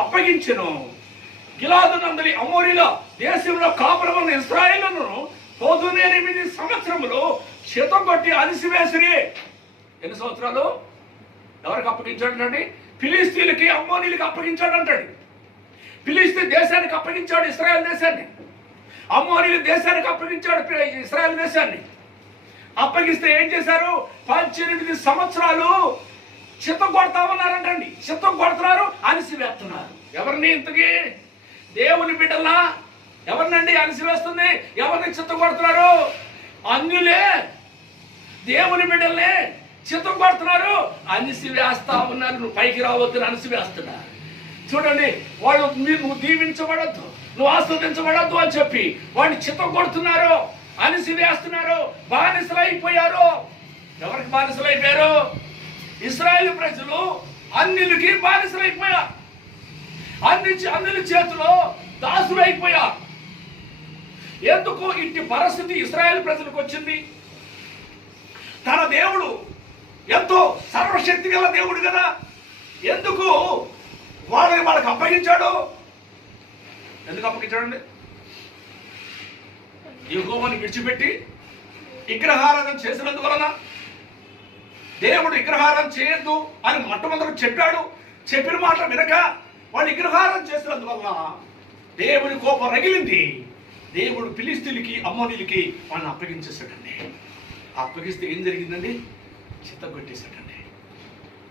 అప్పగించెను. గిలాదు నందలి అమోరీల దేశంలో కాపురమున్న ఇశ్రాయేలును 18 సంవత్సరములు చేతకొట్టి అలిసివేసిరి. ఎన్ని సంవత్సరాలు? ఎవరికి అప్పగించాడండి? ఫిలిస్తీన్లకి అమ్మోనీలకి అప్పగించాడంటాడు. ఫిలిస్తీన్ దేశానికి అప్పగించాడు ఇశ్రాయేల్ దేశాన్ని, అమ్మోనీల దేశానికి అప్పగించాడు ఇశ్రాయేల్ దేశాన్ని. అప్పగిస్తే ఏం చేశారు? 18 సంవత్సరాలు చిత్తం కొడతా ఉన్నారంటండి. చిత్తం కొడుతున్నారు, అలిసివేస్తున్నారు. ఎవరిని? ఇంతకీ దేవుని బిడ్డలా ఎవరినండి అలిసివేస్తుంది? ఎవరిని చిత్తం కొడుతున్నారు? అన్యులే దేవుని బిడ్డలే చిత్తం కొడుతున్నారు, అలిసివేస్తా ఉన్నారు. నువ్వు పైకి రావద్దని అలిసివేస్తున్నారు. చూడండి, వాళ్ళు నువ్వు దీవించబడద్దు, నువ్వు ఆస్వాదించబడద్దు అని చెప్పి వాడిని చిత్తం కొడుతున్నారు, అలిసివేస్తున్నారు. బానిసలైపోయారు. ఎవరికి బానిసలైపోయారు? ఇశ్రాయేలు ప్రజలు అన్యులకి బానిసలైపోయారు. అన్యుల చేతిలో దాసులైపోయారు. ఎందుకు ఇంటి పరిస్థితి ఇశ్రాయేలు ప్రజలకు వచ్చింది? తన దేవుడు ఎంతో సర్వశక్తి గల దేవుడు కదా, ఎందుకు వాళ్ళకి అప్పగించాడు? ఎందుకు అప్పగించాడండి? యెహోవాను విడిచిపెట్టి విగ్రహారాధన చేసినందువలన, దేవుడు విగ్రహారాధన చేయొద్దు అని మొట్టమొదటి చెప్పాడు. చెప్పిన మాట వినక వాళ్ళు విగ్రహారాధన చేసినందువలన దేవుని కోపం రగిలింది. దేవుడు ఫిలిస్తీన్లకి అమ్మోనీలకి వాళ్ళని అప్పగించేశాడండి. అప్పగిస్తే ఏం జరిగిందండి? చిత్తం కొట్టేశాడండి.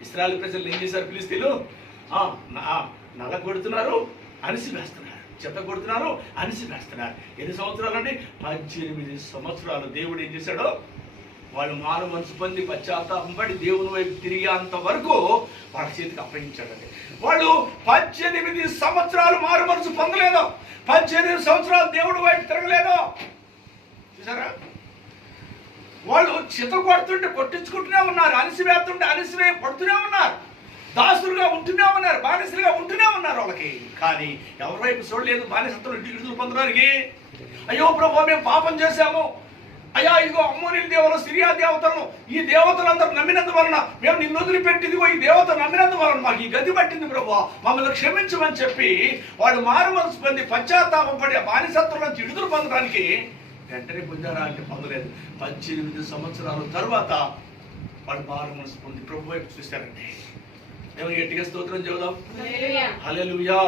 ఇశ్రాయేలు ప్రజలు ఏం చేశారు? ఫిలిస్తీన్లు నల కొడుతున్నారు, అణిసివేస్తున్నారు, చెత్త కొడుతున్నారు, అణిసివేస్తున్నారు. ఎన్ని సంవత్సరాలు అండి? 18 సంవత్సరాలు. దేవుడు ఏం చేశాడో, వాళ్ళు మారు మనసు పొంది పశ్చాత్తాపం పడి దేవుని వైపు తిరిగేంత వరకు వాళ్ళ చేతికి అప్పగించాడండి. వాళ్ళు 18 సంవత్సరాలు మారు మనసు పొందలేదు, 18 సంవత్సరాలు దేవుడి వైపు తిరగలేదు. చూసారా? వాళ్ళు చిత్త కొడుతుంటే కొట్టించుకుంటూనే ఉన్నారు, అలిసివేస్తుంటే అలిసివే పడుతూనే ఉన్నారు, దాసులుగా ఉంటూనే ఉన్నారు, బానిసలుగా ఉంటూనే ఉన్నారు. వాళ్ళకి కానీ ఎవరి వైపు చూడలేదు. బానిసత్వం విడుదల పొందడానికి, అయ్యో ప్రభు మేము పాపం చేశాము, అయ్యా ఇదిగో అమ్మోనీల దేవతలు, సిరియా దేవతలను, ఈ దేవతలందరూ నమ్మినందువలన మేము నిన్ను వదిలిపెట్టి ఇదిగో ఈ దేవత నమ్మినందువలన మాకు ఈ గతి పట్టింది ప్రభు, మమ్మల్ని క్షమించమని చెప్పి వాళ్ళు మారు మనసు పొంది పశ్చాత్తాపం పడి ఆ బానిసత్వం నుంచి విడుదల పొందడానికి వెంటనే పొందారా అంటే పొందలేదు. 18 సంవత్సరాల తర్వాత వాళ్ళు మారు మనసు పొంది ప్రభు వైపు చూశారండి. ఏమో గట్టిగా స్తోత్రం చెబుదాం. హల్లెలూయా.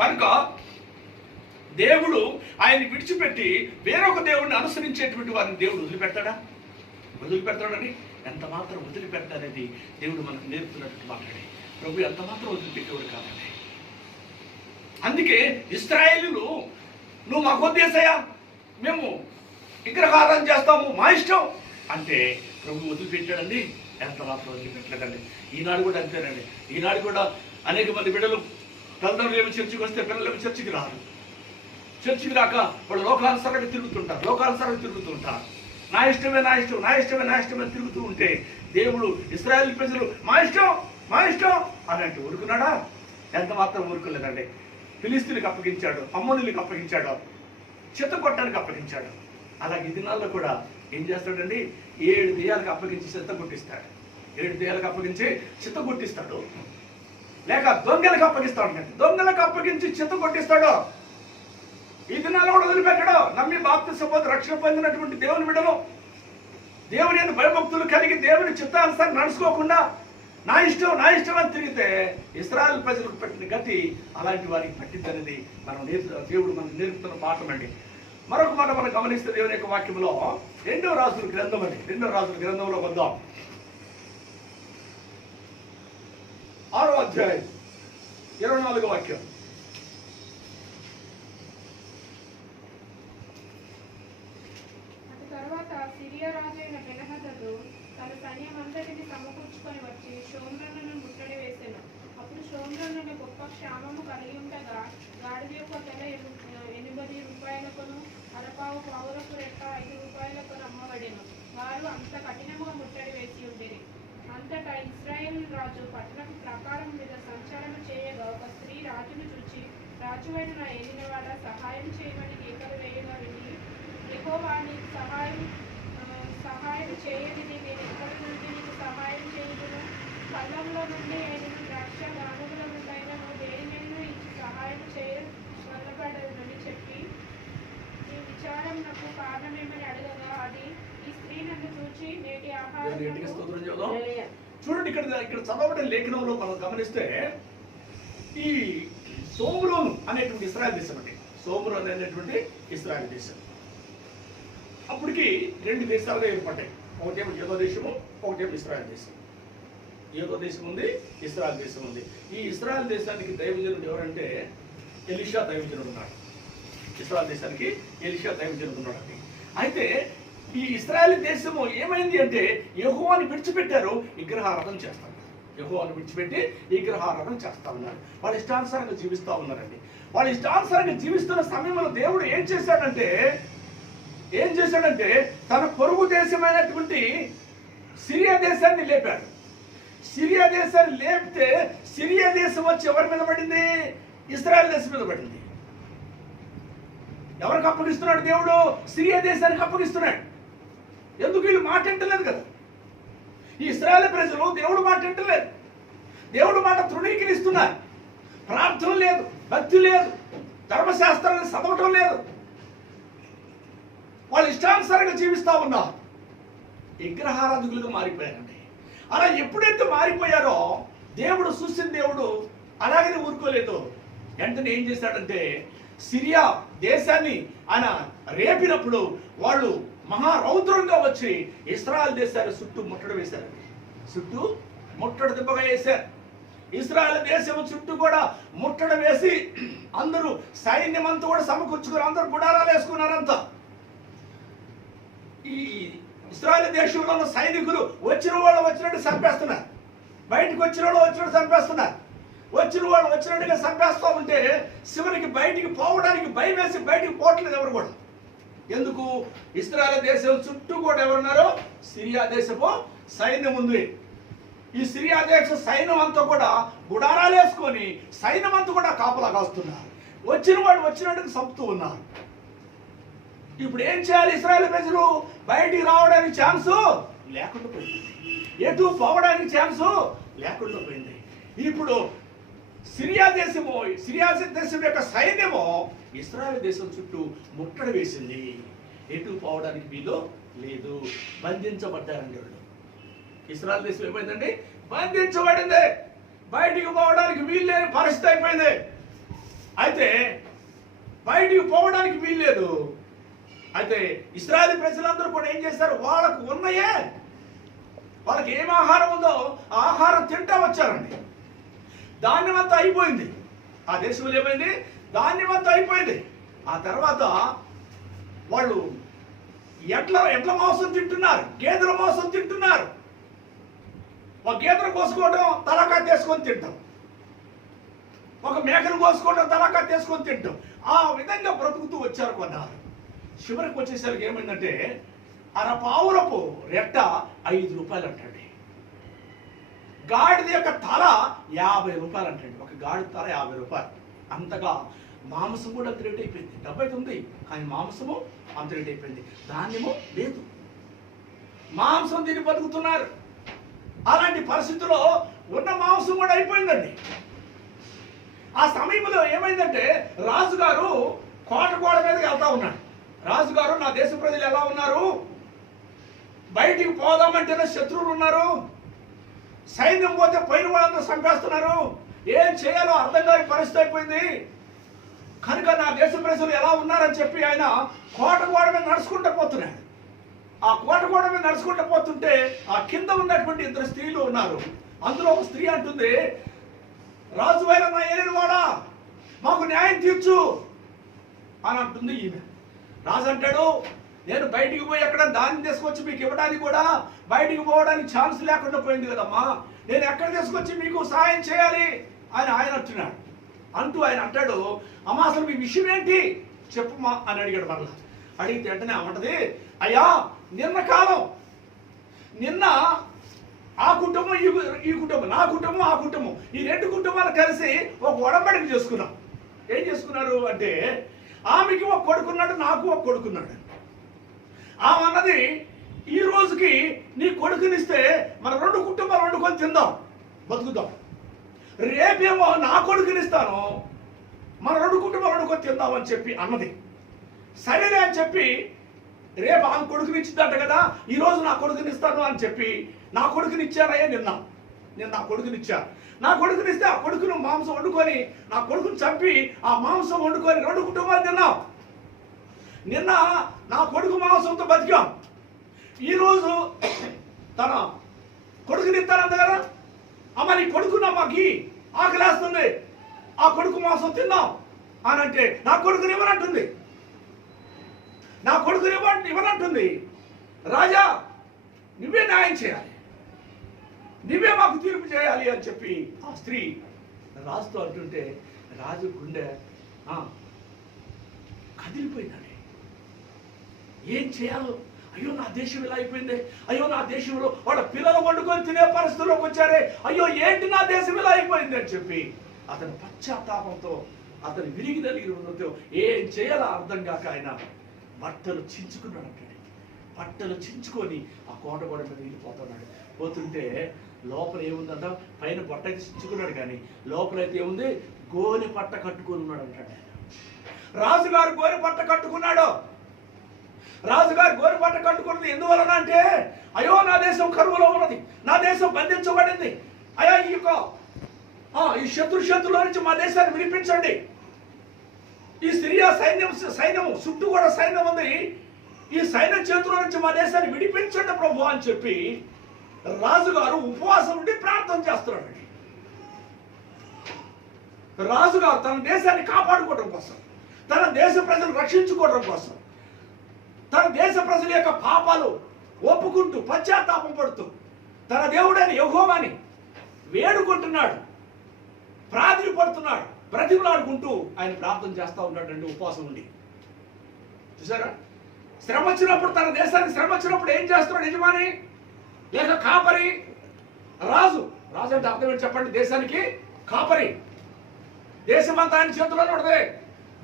కనుక దేవుడు ఆయన్ని విడిచిపెట్టి వేరొక దేవుడిని అనుసరించేటువంటి వారిని దేవుడు వదిలిపెడతాడా? వదిలిపెడతాడని ఎంత మాత్రం వదిలిపెడతాడనేది దేవుడు మనకు నేర్పుతున్నట్టు మాట్లాడి ప్రభు ఎంత మాత్రం వదిలిపెట్టేవాడు కాదండి. అందుకే ఇశ్రాయేలీయులు నువ్వు మాకు వద్దేసయ్యా, మేము విగ్రహారాధన చేస్తాము, మా ఇష్టం అంటే ప్రభు వదిలిపెట్టాడండి. ఎంత మాత్రం వదిలిపెట్టలేదండి. ఈనాడు కూడా అంతేనండి. ఈనాడు కూడా అనేక మంది బిడ్డలు తల్లిదండ్రులు ఏమి చర్చికి వస్తే పిల్లలు ఏమి చర్చికి రారు. చర్చికి రాక వాళ్ళు లోకానుసారంగా తిరుగుతుంటారు. నా ఇష్టమే నా ఇష్టం, నా ఇష్టమే నా ఇష్టమే తిరుగుతూ ఉంటే దేవుడు ఇశ్రాయేలు ప్రజలు మా ఇష్టం అని అంటే ఊరుకున్నాడా? ఎంత మాత్రం ఊరుకోలేదండి. ఫిలిస్తీన్లకు అప్పగించాడు, అమ్మోనీలకు అప్పగించాడు, చిత్త కొట్టడానికి అప్పగించాడు. అలాగే ఈ దినాల్లో కూడా ఏం చేస్తాడండి? 7 దెయ్యాలకు అప్పగించి చిత్త కొట్టిస్తాడు. 7 దెయ్యాలకు అప్పగించి చిత్త కొట్టిస్తాడు. లేక దొంగలకు అప్పగిస్తాడు. దొంగలకు అప్పగించి చిత్త కొట్టిస్తాడు. ఈ దినాల్లో కూడా వదిలిపెట్టడు. నమ్మి బాప్తిసం పొంది రక్షణ పొందినటువంటి దేవుని బిడ్డలు దేవుని యందు భయభక్తులు కలిగి దేవుని చిత్తానుసారం నడుచుకోకుండా నా ఇష్టం అని తిరిగితే ఇశ్రాయేలు ప్రజలకు పట్టిన గతి అలాంటి వారికి పట్టింది అనేది దేవుడు మనకు నేర్పుతున్న పాఠం అండి. మరొక మాట మనం గమనిస్తే దేవుని యొక్క వాక్యంలో 2వ రాజుల గ్రంథం అండి. 2వ రాజుల గ్రంథంలో వద్దాం. 6వ అధ్యాయం 24వ వాక్యం. తర్వాత సిరియా రాజైన బెన్హదదు తన సైన్యమంతటిని సమకూర్చుకొని వచ్చి షోమ్రోనును ముట్టడి వేసెను. అప్పుడు షోమ్రోనులో గొప్ప క్షామము కలిగి ఉండగా గాడిద యొక్క తెల 80 రూపాయలకును అరపావు పావురపు రెట్ట 5 రూపాయలకును అమ్మబడెను. వారు అంత కఠినముగా ముట్టడి వేసి ఉండేది. అంతటా ఇశ్రాయేలు రాజు పట్టణపు ప్రాకారం మీద సంచారణ చేయగా ఒక స్త్రీ రాజును చూచి, రాజువైన నా ఏలినవాడ, సహాయం చేయమని కేకలు వేయగా విని, యెహోవా నీకు సహాయం చేయనిది నేను ఎక్కడి నుండి నీకు సహాయం చేయుదును? కళ్ళంలో నుండి నేను ద్రాక్ష గానుగుల నుండైనను దేనినైనా ఇచ్చి సహాయం చేయ వల్లబడదని చెప్పి, ఈ విచారం నాకు కారణమేమని అడగగా, అది ఈ స్త్రీ నన్ను చూచి నేటి ఆహారం. చూడండి, ఇక్కడ చదవబడిన లేఖనంలో మనం గమనిస్తే ఈ సోమ్రోను అనేటువంటి ఇశ్రాయేలు దేశం అండి. సోమ్రోను అనేటువంటి ఇశ్రాయేలు దేశం అప్పటికి 2 దేశాలుగా ఏర్పడ్డాయి. ఒకటేమో యూదా దేశము, ఒకటేమో ఇశ్రాయేలు దేశం. యూదా దేశం ఉంది, ఇశ్రాయేలు దేశం ఉంది. ఈ ఇశ్రాయేలు దేశానికి దైవజనుడు ఎవరంటే ఎలీషా దైవజనుడు ఉన్నాడు. ఇశ్రాయేలు దేశానికి ఎలీషా దైవజనుడు ఉన్నాడు. అయితే ఈ ఇశ్రాయేలు దేశము ఏమైంది అంటే యెహోవాను విడిచిపెట్టారు, విగ్రహారాధన చేస్తారు. యెహోవాను విడిచిపెట్టి విగ్రహారాధన చేస్తా ఉన్నారు. వాళ్ళు ఇష్టానుసారంగా జీవిస్తూ ఉన్నారండి. వాళ్ళు ఇష్టానుసారంగా జీవిస్తున్న సమయంలో దేవుడు ఏం చేశాడంటే తన పొరుగు దేశమైనటువంటి సిరియా దేశాన్ని లేపాడు. సిరియా దేశాన్ని లేపితే సిరియా దేశం వచ్చి ఎవరి మీద పడింది? ఇశ్రాయేలు దేశం మీద పడింది. ఎవరికి అప్పగిస్తున్నాడు దేవుడు? సిరియా దేశానికి అప్పగిస్తున్నాడు. ఎందుకు? వీళ్ళు మాట వింటలేదు కదా. ఈ ఇశ్రాయేలు ప్రజలు దేవుడు మాట వింటలేదు. దేవుడు మాట తృణీకరిస్తున్నారు. ప్రార్థన లేదు, భక్తి లేదు, ధర్మశాస్త్రాన్ని చదవటం లేదు. వాళ్ళు ఇష్టానుసారంగా జీవిస్తూ ఉన్నారు. విగ్రహారాధకులుగా మారిపోయారండి. అలా ఎప్పుడైతే మారిపోయారో దేవుడు చూసిన దేవుడు అలాగనే ఊరుకోలేదు. వెంటనే ఏం చేశాడంటే సిరియా దేశాన్ని ఆయన రేపినప్పుడు వాళ్ళు మహారౌద్రంగా వచ్చి ఇశ్రాయేలు దేశాన్ని చుట్టూ ముట్టడి వేశారండి. చుట్టూ ముట్టడి దెబ్బగా వేశారు. ఇశ్రాయేలు దేశం చుట్టూ కూడా ముట్టడి వేసి అందరూ సైన్యం అంతా కూడా సమకూర్చుకుని అందరూ గుడారాలు వేసుకున్నారంతా. ఈ ఇశ్రాయేలు దేశంలో ఉన్న సైనికులు వచ్చిన వాళ్ళు వచ్చినట్టు చంపేస్తున్నారు. బయటకు వచ్చిన వాళ్ళు వచ్చినట్టు చంపేస్తున్నారు. వచ్చిన వాళ్ళు వచ్చినట్టుగా చంపేస్తూ ఉంటే చివరికి బయటికి పోవడానికి భయం వేసి బయటికి పోవట్లేదు ఎవరు కూడా. ఎందుకు? ఇశ్రాయేలు దేశం చుట్టూ కూడా ఎవరున్నారో సిరియా దేశపు సైన్యం ఉంది. ఈ సిరియా దేశ సైన్యం అంతా కూడా గుడారాలు వేసుకొని సైన్యం అంతా కూడా కాపలా కాస్తున్నారు. వచ్చిన వాడు వచ్చినట్టుగా చంపుతూ ఉన్నారు. ఇప్పుడు ఏం చేయాలి? ఇశ్రాయేలు ప్రజలు బయటికి రావడానికి ఛాన్సు లేకుండా పోయింది. ఎటు పోవడానికి ఛాన్సు లేకుండా పోయింది. ఇప్పుడు సిరియా దేశం యొక్క సైన్యము ఇశ్రాయేలు దేశం చుట్టూ ముట్టడి వేసింది. ఎటు పోవడానికి వీలు లేదు. బంధించబడ్డారండి వాళ్ళు. ఇశ్రాయేలు దేశం ఏమైందండి? బంధించబడింది. బయటికి పోవడానికి వీలు లేని పరిస్థితి అయిపోయింది. అయితే బయటికి పోవడానికి వీలు లేదు. అయితే ఇశ్రాయేలు ప్రజలందరూ కూడా ఏం చేస్తారు? వాళ్ళకు ఉన్నాయే, వాళ్ళకి ఏం ఆహారం ఉందో ఆ ఆహారం తింటా వచ్చారండి. ధాన్యం అంతా అయిపోయింది. ఆ దేశంలో ఏమైంది? ధాన్యం అంతా అయిపోయింది. ఆ తర్వాత వాళ్ళు ఎట్ల మాంసం తింటున్నారు, గేదెల మాంసం తింటున్నారు. ఒక గేదెను కోసుకోవడం తలకాయ తీసుకొని తింటాం, ఒక మేకను కోసుకోవడం తలకాయ తీసుకొని తింటాం. ఆ విధంగా బ్రతుకుతూ వచ్చారు కొన్నారు. చివరికి వచ్చేసరికి ఏమైందంటే అరపావురపు రెట్ట 5 రూపాయలు అంటండి. గాడిద యొక్క తల 50 రూపాయలు అంటండి. ఒక గాడిద తల 50 రూపాయలు. అంతగా మాంసం కూడా అంత రేట్ అయిపోయింది. డబ్బు అయితే ఉంది కానీ మాంసము అంత రేట్ అయిపోయింది. ధాన్యము లేదు, మాంసం తిని బతుకుతున్నారు. అలాంటి పరిస్థితుల్లో ఉన్న మాంసం కూడా అయిపోయిందండి. ఆ సమయంలో ఏమైందంటే రాజుగారు కోట గోడ మీదకి వెళ్తా ఉన్నాడు. రాజుగారు, నా దేశ ప్రజలు ఎలా ఉన్నారు, బయటికి పోదామంటేనే శత్రువులు ఉన్నారు, సైన్యం పోతే పైన వాళ్ళంతా చంపేస్తున్నారు, ఏం చేయాలో అర్థం కాని పరిస్థితి అయిపోయింది కనుక నా దేశ ప్రజలు ఎలా ఉన్నారని చెప్పి ఆయన కోట గోడ మీద నడుచుకుంటూ పోతున్నాడు. ఆ కోట గోడ మీద నడుచుకుంటూ పోతుంటే ఆ కింద ఉన్నటువంటి ఇద్దరు స్త్రీలు ఉన్నారు. అందులో ఒక స్త్రీ అంటుంది, రాజువైన నా ఏలిన వాడా, మాకు న్యాయం తీర్చు అని అంటుంది ఈమె. రాజు అంటాడు, నేను బయటికి పోయి ఎక్కడ దాన్ని తీసుకొచ్చి మీకు ఇవ్వడానికి కూడా బయటికి పోవడానికి ఛాన్స్ లేకుండా పోయింది కదమ్మా, నేను ఎక్కడ తీసుకొచ్చి మీకు సహాయం చేయాలి అని ఆయన అంటున్నాడు. ఆయన అంటాడు, అమ్మ అసలు మీ విషయం ఏంటి చెప్పుమా అని అడిగాడు. మరలా అడిగితే వెంటనే అమ్మంటది, అయ్యా నిన్న ఆ కుటుంబం ఈ కుటుంబం, నా కుటుంబం ఆ కుటుంబం, ఈ రెండు కుటుంబాలు కలిసి ఒక ఒడంబడిక చేసుకున్నాం. ఏం చేసుకున్నారు అంటే, ఆమెకి ఒక కొడుకున్నాడు, నాకు ఒక కొడుకున్నాడు. ఆమె అన్నది, ఈ రోజుకి నీ కొడుకునిస్తే మన రెండు కుటుంబాలు వండుకొని తిందాం, బతుకుదాం. రేపేమో నా కొడుకునిస్తాను, మన రెండు కుటుంబాలు వండుకొని తిందాం అని చెప్పి అన్నది. సరేలే అని చెప్పి రేపు ఆమె కొడుకునిచ్చిందంట కదా, ఈ రోజు నా కొడుకునిస్తాను అని చెప్పి నా కొడుకునిచ్చారయ్యా. నేను నా కొడుకునిచ్చాను. నా కొడుకునిస్తే ఆ కొడుకును మాంసం వండుకొని నా కొడుకుని చంపి ఆ మాంసం వండుకొని రెండు కుటుంబాలు తిన్నాం. నిన్న నా కొడుకు మాంసంతో బతికాం, ఈరోజు తన కొడుకునిస్తానంత కదా, అమ్మ నీ కొడుకున్నా మాకి ఆకలేస్తుంది, ఆ కొడుకు మాంసం తిన్నాం అని అంటే నా కొడుకుని ఇవ్వనంటుంది. నా కొడుకుని ఇవ్వనంటుంది. రాజా నువ్వే న్యాయం చేయాలి, నువ్వే మాకు తీర్పు చేయాలి అని చెప్పి ఆ స్త్రీ రాజుతో అంటుంటే రాజు గుండె కదిలిపోయిందండి. ఏం చేయాలో, అయ్యో నా దేశం ఇలా అయిపోయింది, అయ్యో నా దేశంలో వాళ్ళ పిల్లలు వండుకొని తినే పరిస్థితుల్లోకి వచ్చారే, అయ్యో ఏంటి నా దేశం ఇలా అయిపోయింది అని చెప్పి అతని పశ్చాత్తాపంతో, అతని విరిగి నలిగిన హృదయంతో ఏం చేయాలో అర్థం కాక ఆయన బట్టలు చించుకున్నాడు. అంటాడు, బట్టలు చించుకొని ఆ కోట గోడ మీద వెళ్ళిపోతున్నాడు. పోతుంటే లోపల ఏముందంట, పైన బట్ట అయితే చించుకున్నాడు కానీ లోపలైతే ఏముంది, గోనె పట్ట కట్టుకొని ఉన్నాడు అంటాడు. రాజుగారు గోనె పట్ట కట్టుకున్నాడు. రాజుగారు గోనె పట్ట కట్టుకున్నది ఎందువలన అంటే, అయ్యో నా దేశం కరువులో ఉన్నది, నా దేశం బంధించబడింది, అయ్యా ఈ శత్రులో నుంచి మా దేశాన్ని విడిపించండి, ఈ సిరియా సైన్యం చుట్టూ కూడా సైన్యం ఉంది, ఈ సైన్యం చేతుల్లో నుంచి మా దేశాన్ని విడిపించండి ప్రభు అని చెప్పి రాజుగారు ఉపవాసం ఉండి ప్రార్థన చేస్తున్నాడు. రాజుగారు తన దేశాన్ని కాపాడుకోవడం కోసం, తన దేశ ప్రజలు రక్షించుకోవడం కోసం, తన దేశ ప్రజల యొక్క పాపాలు ఒప్పుకుంటూ పశ్చాత్తాపం పడుతూ తన దేవుడైన యెహోవాని వేడుకుంటున్నాడు, ప్రార్థిపడుతున్నాడు, బ్రతిమలాడుకుంటూ ఆయన ప్రార్థన చేస్తూ ఉన్నాడండి ఉపవాసం ఉండి. చూసారా, శ్రమ వచ్చినప్పుడు, తన దేశానికి శ్రమ వచ్చినప్పుడు ఏం చేస్తున్నాడు యజమాని లేక కాపరి? రాజు అంటే అర్థం ఏంటి చెప్పండి? దేశానికి కాపరి. దేశమంతా ఆయన చేతుల్లో ఉండదే,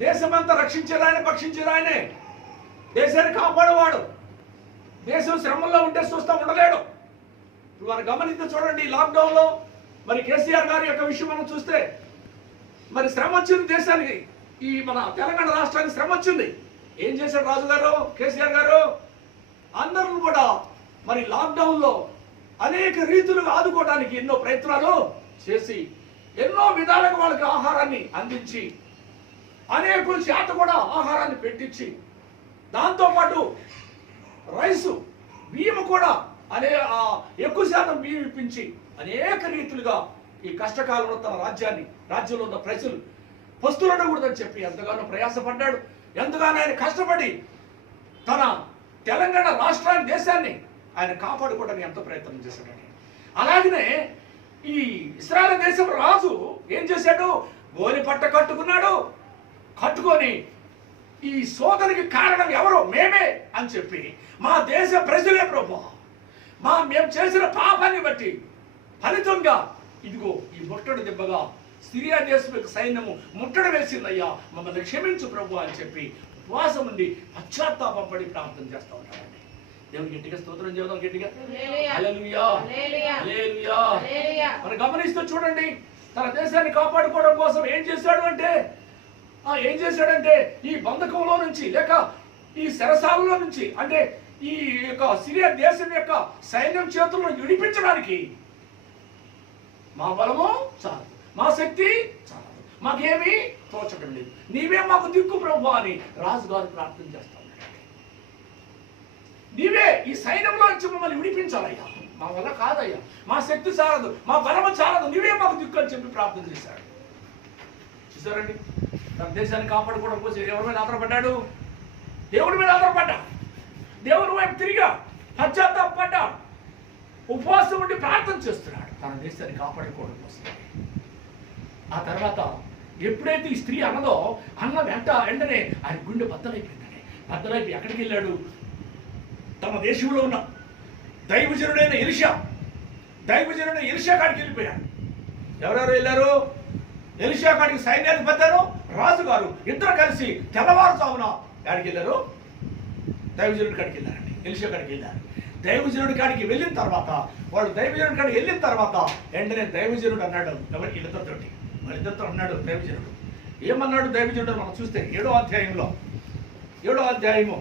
దేశమంతా రక్షించేది ఆయన, భక్షించేది ఆయనే, దేశాన్ని కాపాడేవాడు. దేశం శ్రమంలో ఉంటే చూస్తూ ఉండలేడు. ఇప్పుడు మనం గమనించి చూడండి, లాక్డౌన్లో మరి కేసీఆర్ గారి యొక్క విషయం మనం చూస్తే, మరి శ్రమ వచ్చింది దేశానికి, ఈ మన తెలంగాణ రాష్ట్రానికి శ్రమ వచ్చింది. ఏం చేశాడు రాజు గారు, కేసీఆర్ గారు? అందరూ కూడా మరి లాక్డౌన్లో అనేక రీతులుగా ఆదుకోవడానికి ఎన్నో ప్రయత్నాలు చేసి, ఎన్నో విధాలుగా వాళ్ళకి ఆహారాన్ని అందించి, అనేకుల చేత కూడా ఆహారాన్ని పెట్టించి, దాంతోపాటు రైసు బియ్యం కూడా ఎక్కువ శాతం బియ్యం ఇప్పించి అనేక రీతులుగా ఈ కష్టకాలంలో తన రాజ్యంలో ఉన్న ప్రజలు పస్తులు ఉండకూడదని చెప్పి ఎంతగానో ప్రయాసపడ్డాడు. ఎంతగానో ఆయన కష్టపడి తన తెలంగాణ రాష్ట్రాన్ని, దేశాన్ని ఆయన కాపాడుకోవడానికి ఎంతో ప్రయత్నం చేశాడండి. అలాగనే ఈ ఇశ్రాయేలు దేశం రాజు ఏం చేశాడు? గోనె పట్ట కట్టుకొని ఈ సోదరికి కారణం ఎవరో మేమే అని చెప్పి, మా దేశ ప్రజలే ప్రభు, మేము చేసిన పాపాన్ని బట్టి ఫలితంగా ఇదిగో ఈ ముట్టడి దెబ్బగా సిరియా దేశం యొక్క సైన్యము ముట్టడి వేసిందయ్యా, మమ్మల్ని క్షమించు ప్రభు అని చెప్పి ఉపవాసం ఉండి పశ్చాత్తాపం పడి ప్రార్థన చేస్తూ ఉంటాడండి. దేవునికి గట్టిగా స్తోత్రం చేద్దాం, గట్టిగా హల్లెలూయా హల్లెలూయా. మరి గమనిస్తూ చూడండి, తన దేశాన్ని కాపాడుకోవడం కోసం ఏం చేశాడు అంటే, ఏం చేశాడంటే ఈ బంధకంలో నుంచి లేక ఈ శరసాలలో నుంచి అంటే ఈ యొక్క సిరియా దేశం యొక్క సైన్యం చేతుల్లో విడిపించడానికి మా బలము చాలు, మా శక్తి చాలు, మాకేమీ తోచడం లేదు, నీవే మాకు దిక్కు ప్రభు అని రాజుగారు ప్రార్థన చేస్తాడు. నీవే ఈ సైన్యంలో నుంచి మమ్మల్ని విడిపించాలయ్యా, మా వల్ల కాదయ్యా, మా శక్తి చాలదు, మా బలము చాలదు, నీవే మాకు దిక్కు అని చెప్పి ప్రార్థన చేశాడు. చూసారండి, తన దేశాన్ని కాపాడుకోవడం కోసం ఎవరి మీద ఆధారపడ్డాడు? దేవుడి మీద ఆధారపడ్డాడు, దేవుని వైపు తిరిగా పశ్చాత్తాపడ్డా, ఉపవాసం ఉండి ప్రార్థన చేస్తున్నాడు తన దేశాన్ని కాపాడుకోవడం కోసం. ఆ తర్వాత ఎప్పుడైతే ఈ స్త్రీ అన్నదో అన్న వెంటనే ఆయన గుండె బద్దలైపోయిందని. బద్దలైపోయి ఎక్కడికి వెళ్ళాడు? తమ దేశంలో ఉన్న దైవజనుడైన ఎలీషా కాడికి వెళ్ళిపోయాడు. ఎవరెవరు వెళ్ళారు? ఎలీషా కాడికి సైన్యాధిపతారు రాజుగారు ఇద్దరు కలిసి తెల్లవారుజామున ఎక్కడికి వెళ్ళారు? దైవజనుడి కాడికి వెళ్ళారండి. ఎలీషా కాడికి వెళ్ళారు. దైవజనుడి కాడికి వెళ్ళిన తర్వాత వెంటనే దైవజనుడు అన్నాడు వీళ్ళిద్దరితోటి, వాళ్ళిద్దరితో అన్నాడు దైవజనుడు. ఏమన్నాడు దైవజనుడు మనం చూస్తే 7వ అధ్యాయము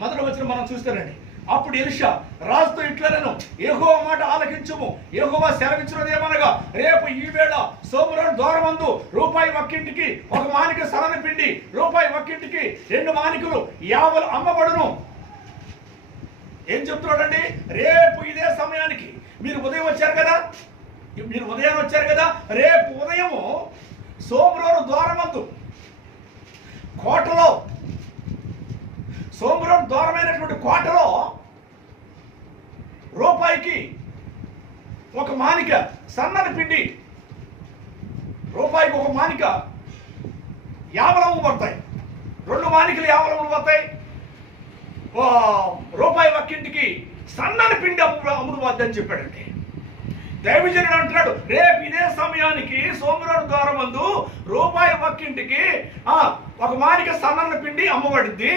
మొదటి వచనం మనం చూస్తేనండి. అప్పుడు ఎలీషా రాజుతో ఇట్లనెను, యెహోవా మాట ఆలకించుము, యెహోవా సెలవిచ్చినదేమనగా రేపు ఈ వేళ సోమరోను ద్వారమందు రూపాయి ఒక్కింటికి 1 మానిక సన్నని పిండి, రూపాయి ఒక్కింటికి 2 మానికలు 50 అమ్మబడును. ఏం చెప్తున్నాడండి? రేపు ఇదే సమయానికి మీరు ఉదయం వచ్చారు కదా, రేపు ఉదయము సోమరోను ద్వారమందు కోటలో, సోమరోను ద్వారమైనటువంటి కోటలో రూపాయికి 1 మానిక సన్నని పిండి, రూపాయికి 1 మానిక 50 పడతాయి, 2 మానికలు 50 పడతాయి, రూపాయి ఒక్కింటికి సన్నని పిండి అమ్ముడు వద్దని చెప్పాడండి. దైవజనుడు అంటున్నాడు రేపు ఇదే సమయానికి సోమరోను ద్వారమందు రూపాయి ఒక్కింటికి 1 మానిక సన్నని పిండి అమ్మబడింది,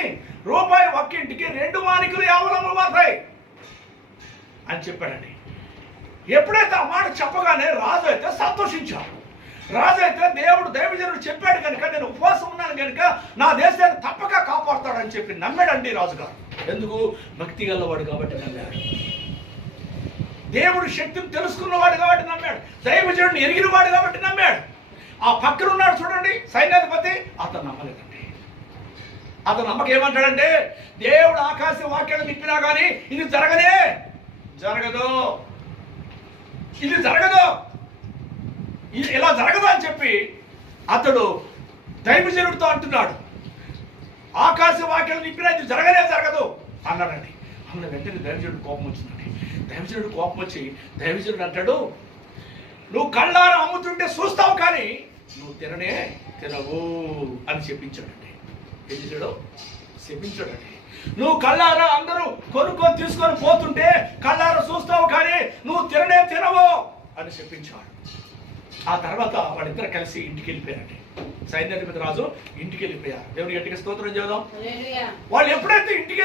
రూపాయి ఒక్కింటికి 2 మానికలు 50 పడతాయి అని చెప్పాడండి. ఎప్పుడైతే ఆ మాట చెప్పగానే రాజు అయితే సంతోషించాడు. రాజు అయితే దేవుడు దైవజనుడు చెప్పాడు కనుక నేను ఉపవాసం ఉన్నాను కనుక నా దేశాన్ని తప్పక కాపాడుతాడని చెప్పి నమ్మాడండి రాజుగారు. ఎందుకు? భక్తి గలవాడు కాబట్టి నమ్మాడు, దేవుడు శక్తిని తెలుసుకున్నవాడు కాబట్టి నమ్మాడు, దైవజనుడిని ఎరిగినవాడు కాబట్టి నమ్మాడు. ఆ పక్కన ఉన్నాడు చూడండి సైన్యాధిపతి, అతను నమ్మలేదండి. అతను నమ్మకం ఏమంటాడంటే దేవుడు ఆకాశ వాక్యాలు నింపినా కానీ ఇది జరగదు, ఇలా జరగదు అని చెప్పి అతడు దైవజనుడితో అంటున్నాడు. ఆకాశ వాక్యాలు నింపినా ఇది జరగదు అన్నాడండి. అన్న వెంటనే దైవజనుడు కోపం వచ్చిందండి. దైవజనుడు కోపం వచ్చి దైవజనుడు అంటాడు, నువ్వు కళ్ళారా అమ్ముతుంటే చూస్తావు కానీ నువ్వు తినవు అని చెప్పించాడండి. ఏం చేశాడు? చెప్పించాడండి. నువ్వు కళ్ళారా అందరూ కొనుక్కొని తీసుకొని పోతుంటే కళ్ళారా చూస్తావు కానీ నువ్వు తినవు అని చెప్పించాడు. ఆ తర్వాత వాళ్ళిద్దరు కలిసి ఇంటికి వెళ్ళిపోయారండి. సైన్యాధిపతి రాజు ఇంటికి వెళ్ళిపోయారు. దేవుని గట్టిగా స్తోత్రం చేద్దాం. వాళ్ళు ఎప్పుడైతే ఇంటికి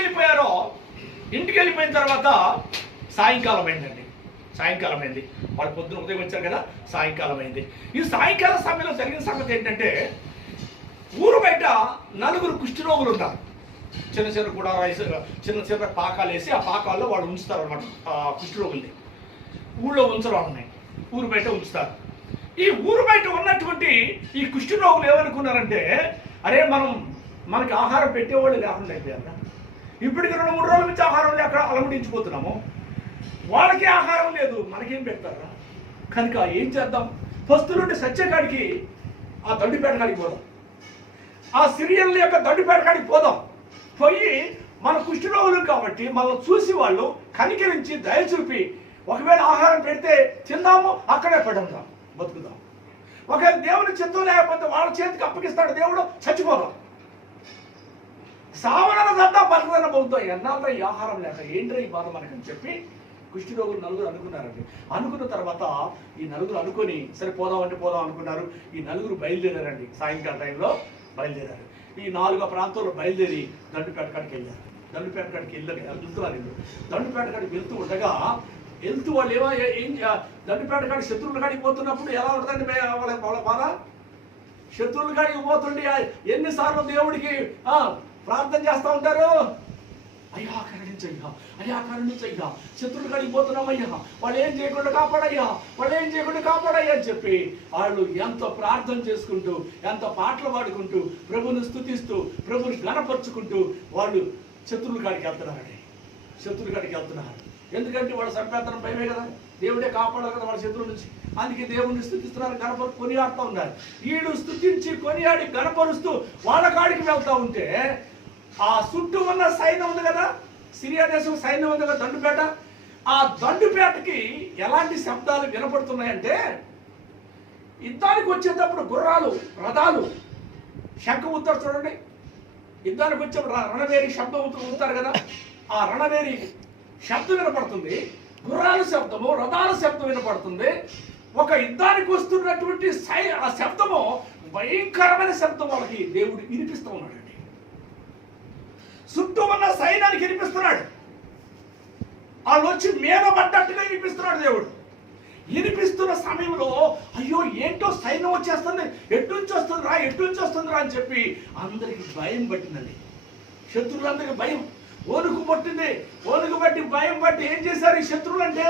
వెళ్ళిపోయిన తర్వాత సాయంకాలం అయింది. వాళ్ళు పొద్దున ఉదయం వచ్చారు కదా, సాయంకాలం అయింది. ఈ సాయంకాల సమయంలో జరిగిన సంగతి ఏంటంటే ఊరు బయట 4 కుష్ఠరోగులు ఉన్నారు. చిన్న పాకాలు వేసి ఆ పాకాల్లో వాళ్ళు ఉంచుతారు అనమాట. ఆ కుష్ఠరోగుల్ని ఊళ్ళో ఉంచరు, వాళ్ళని ఊరు బయట ఉంచుతారు. ఈ ఊరు బయట ఉన్నటువంటి ఈ కుష్ఠరోగులు ఏమనుకున్నారంటే అరే మనకి ఆహారం పెట్టేవాళ్ళు లేకుండా అయిపోయారు, ఇప్పటికి 2-3 రోజుల నుంచి ఆహారం లేక అలమటించిపోతున్నాము, వాళ్ళకి ఆహారం లేదు, మనకేం పెడతారా? కనుక ఏం చేద్దాం? ఫస్ట్ నుండి సత్యకాడికి ఆ దండిపేట కాడికి పోదాం, ఆ సిరియన్ల యొక్క దండిపేట కాడికి పోదాం. పోయి మన కుష్ఠరోగులు కాబట్టి మనల్ని చూసి వాళ్ళు కనికరించి దయ చూపి ఒకవేళ ఆహారం పెడితే తిందాము, అక్కడే పెడదాం, బతుకుదాం. ఒకవేళ దేవుని చిత్తం లేకపోతే వాళ్ళ చేతికి అప్పగిస్తాడు దేవుడు, చచ్చిపోదాం. సావనన దత్తా బతకదన బతుకుతాం. ఎన్నాళ్ళ ఈ ఆహారం లేక ఏంట్రా ఈ బాధ మనకని చెప్పి కుష్ఠరోగులు 4 అనుకున్నారండి. అనుకున్న తర్వాత ఈ 4 అనుకొని సరే పోదాం అనుకున్నారు. ఈ 4 బయలుదేరారండి. సాయంకాల టైంలో బయలుదేరారు. ఈ 4 ప్రాంతంలో బయలుదేరి దండుపేట కాడికి వెళ్ళారు. దండుపేట కాడికి దండుపేట కాడికి వెళ్తూ ఉండగా వాళ్ళు దండుపేట కాడికి శత్రువుల కాడికి పోతున్నప్పుడు ఎలా ఉంటుందండి వాళ్ళ బాధ? శత్రువుల కాడికి పోతుండే ఎన్నిసార్లు దేవుడికి ప్రార్థన చేస్తూ ఉంటారు, అయ్యా కరుణించయ్యా, అయ్యా కరుణించయ్యా, శత్రువుల కాడికి పోతున్నామయ్యా, వాళ్ళు ఏం చేయకుండా కాపాడయ్యా, వాళ్ళు ఏం చేయకుండా కాపాడయ్యా అని చెప్పి వాళ్ళు ఎంతో ప్రార్థన చేసుకుంటూ, ఎంతో పాటలు పాడుకుంటూ, ప్రభుని స్తుతిస్తూ, ప్రభుని గణపరుచుకుంటూ వాళ్ళు శత్రువుల కాడికి వెళ్తున్నారండి. శత్రువుల కాడికి వెళ్తున్నారు. ఎందుకంటే వాళ్ళ సంపేతనం భయమే కదా, దేవుడే కాపాడాలి కదా వాళ్ళ శత్రువుల నుంచి. అందుకే దేవుడిని స్తుతిస్తున్నారు, గణపరు కొనియాడుతూ ఉన్నారు. వీడు స్తుతించి కొనియాడి గణపరుస్తూ వాళ్ళ కాడికి వెళ్తూ ఉంటే ఆ చుట్టూ ఉన్న సైన్యం ఉంది కదా, సిరియా దేశం సైన్యం ఉంది కదా, దండుపేట. ఆ దండుపేటకి ఎలాంటి శబ్దాలు వినపడుతున్నాయంటే, యుద్ధానికి వచ్చేటప్పుడు గుర్రాలు, రథాలు శంఖం ఊతారు చూడండి. యుద్ధానికి వచ్చేప్పుడు రణవేరి శబ్దం ఊతారు కదా, ఆ రణవేరి శబ్దం వినపడుతుంది, గుర్రాల శబ్దము, రథాల శబ్దం వినపడుతుంది. ఒక యుద్ధానికి వస్తున్నటువంటి ఆ శబ్దము భయంకరమైన శబ్దం వాళ్ళకి దేవుడు వినిపిస్తూ ఉన్నాడండి. చుట్టూ ఉన్న సైన్యానికి వినిపిస్తున్నాడు. వాళ్ళు వచ్చి మీద పడ్డట్టుగా వినిపిస్తున్నాడు దేవుడు. వినిపిస్తున్న సమయంలో అయ్యో ఏంటో సైన్యం వచ్చేస్తుంది, ఎటు నుంచి వస్తుందిరా, ఎటు నుంచి వస్తుందిరా అని చెప్పి అందరికి భయం పట్టిందండి. శత్రువులందరికీ భయం, ఓనుకు పట్టింది. ఓనుకు బట్టి భయం పట్టి ఏం చేశారు ఈ శత్రువులు అంటే,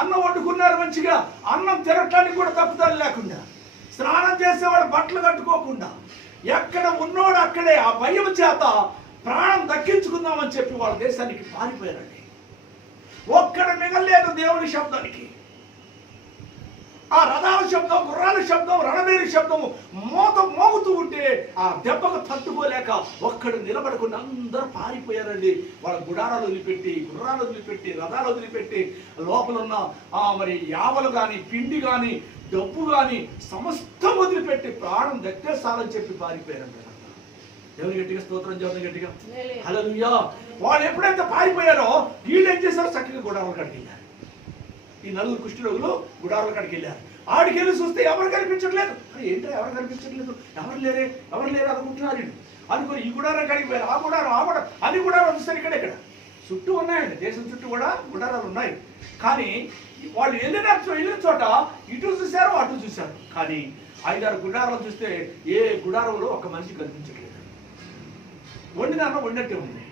అన్నం వండుకున్నారు మంచిగా, అన్నం తినటానికి కూడా తప్పుదాలు లేకుండా, స్నానం చేసేవాడు బట్టలు కట్టుకోకుండా, ఎక్కడ ఉన్నోడు అక్కడే ఆ భయం చేత ప్రాణం దక్కించుకుందామని చెప్పి వాళ్ళ దేశానికి పారిపోయారండి. ఒక్కడ మిగలేదు దేవుని శబ్దానికి. ఆ రథాల శబ్దం, గుర్రాల శబ్దం, రణవేరి శబ్దము మోగుతూ ఉంటే ఆ దెబ్బకు తట్టుకోలేక ఒక్కడు నిలబడకుండా అందరూ పారిపోయారండి. వాళ్ళ గుడారాలు వదిలిపెట్టి, గుర్రాలు వదిలిపెట్టి, రథాలు వదిలిపెట్టి, లోపల ఉన్న మరి యావలు కానీ, పిండి కానీ, డబ్బు కానీ సమస్తం వదిలిపెట్టి ప్రాణం దక్కేసాలని చెప్పి పారిపోయారండి. ఎవరు గట్టిగా స్తోత్రం చేద్దాం గట్టిగా, హల్లెలూయా. వాళ్ళు ఎప్పుడైతే పారిపోయారో వీళ్ళు ఏం చేశారు, చక్కగా గుడారాల కాడికి వెళ్ళారు. ఈ నలుగురు కుష్ఠరోగులు గుడారాల కాడికి వెళ్ళారు. ఆడికి వెళ్ళి చూస్తే ఎవరు కనిపించట్లేదు. ఏంటో ఎవరు కనిపించట్లేదు, ఎవరు లేరే అనుకుంటున్నారు. అనుకుని ఈ గుడారం కాడికి పోయారు, ఆ గుడారం అన్ని గుడారాలు చూస్తారు. ఇక్కడ చుట్టూ ఉన్నాయండి, దేశం చుట్టూ కూడా గుడారాలు ఉన్నాయి. కానీ వాళ్ళు వెళ్ళిన చోట ఇటు చూశారు, అటు చూశారు. కానీ 5-6 గుడారాలు చూస్తే ఏ గుడారంలో ఒక మనిషి కనిపించట్లేదు. వండిన వండినట్టే ఉంది,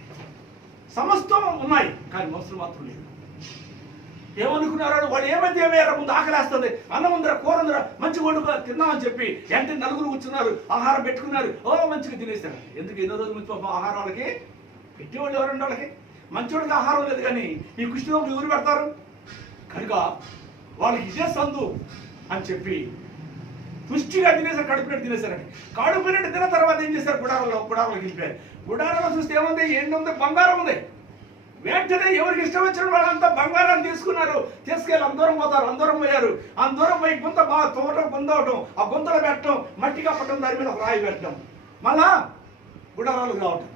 సమస్తం ఉన్నాయి, కానీ మనుషులు మాత్రం లేదు. ఏమనుకున్నారు వాళ్ళు, ఏమైతే ఏమయ్యారో, ముందు ఆకలేస్తుంది, అన్నం ఉందిరా, కూర ఉందిరా, మంచిగా వండుకో తిందామని చెప్పి వెంటనే నలుగురు కూర్చున్నారు, ఆహారం పెట్టుకున్నారు. మంచిగా తినేస్తారు. ఎందుకు ఎన్నో రోజుల నుంచి ఆహారం వాళ్ళకి పెట్టేవాళ్ళు ఎవరండి, వాళ్ళకి మంచివాడికి ఆహారం లేదు. కానీ ఈ కుష్ఠరోగులు ఎవరు పెడతారు? కనుక వాళ్ళకి ఇదే సందు అని చెప్పి పుష్టిగా తినేసారు, కడుపునట్టు తినేసారని. కడుపునట్టు తిన్న తర్వాత ఏం చేశారు, గుడారాలకు వెళ్ళిపోయారు. గుడారాలో చూస్తే ఏముంది, ఏంటి ఉంది, బంగారం ఉంది. వెంటనే ఎవరికి ఇష్టం వచ్చిన వాళ్ళంతా బంగారాన్ని తీసుకెళ్ళి అందరం పోతారు. అందరం పోయారు. అందరం పోయి గుంత బాగా తోవటం, గుందవటం, ఆ గుంతలు పెట్టడం, మట్టి కప్పటం, దాని మీద రాయి పెట్టడం, మళ్ళా గుడారాలు రావటం.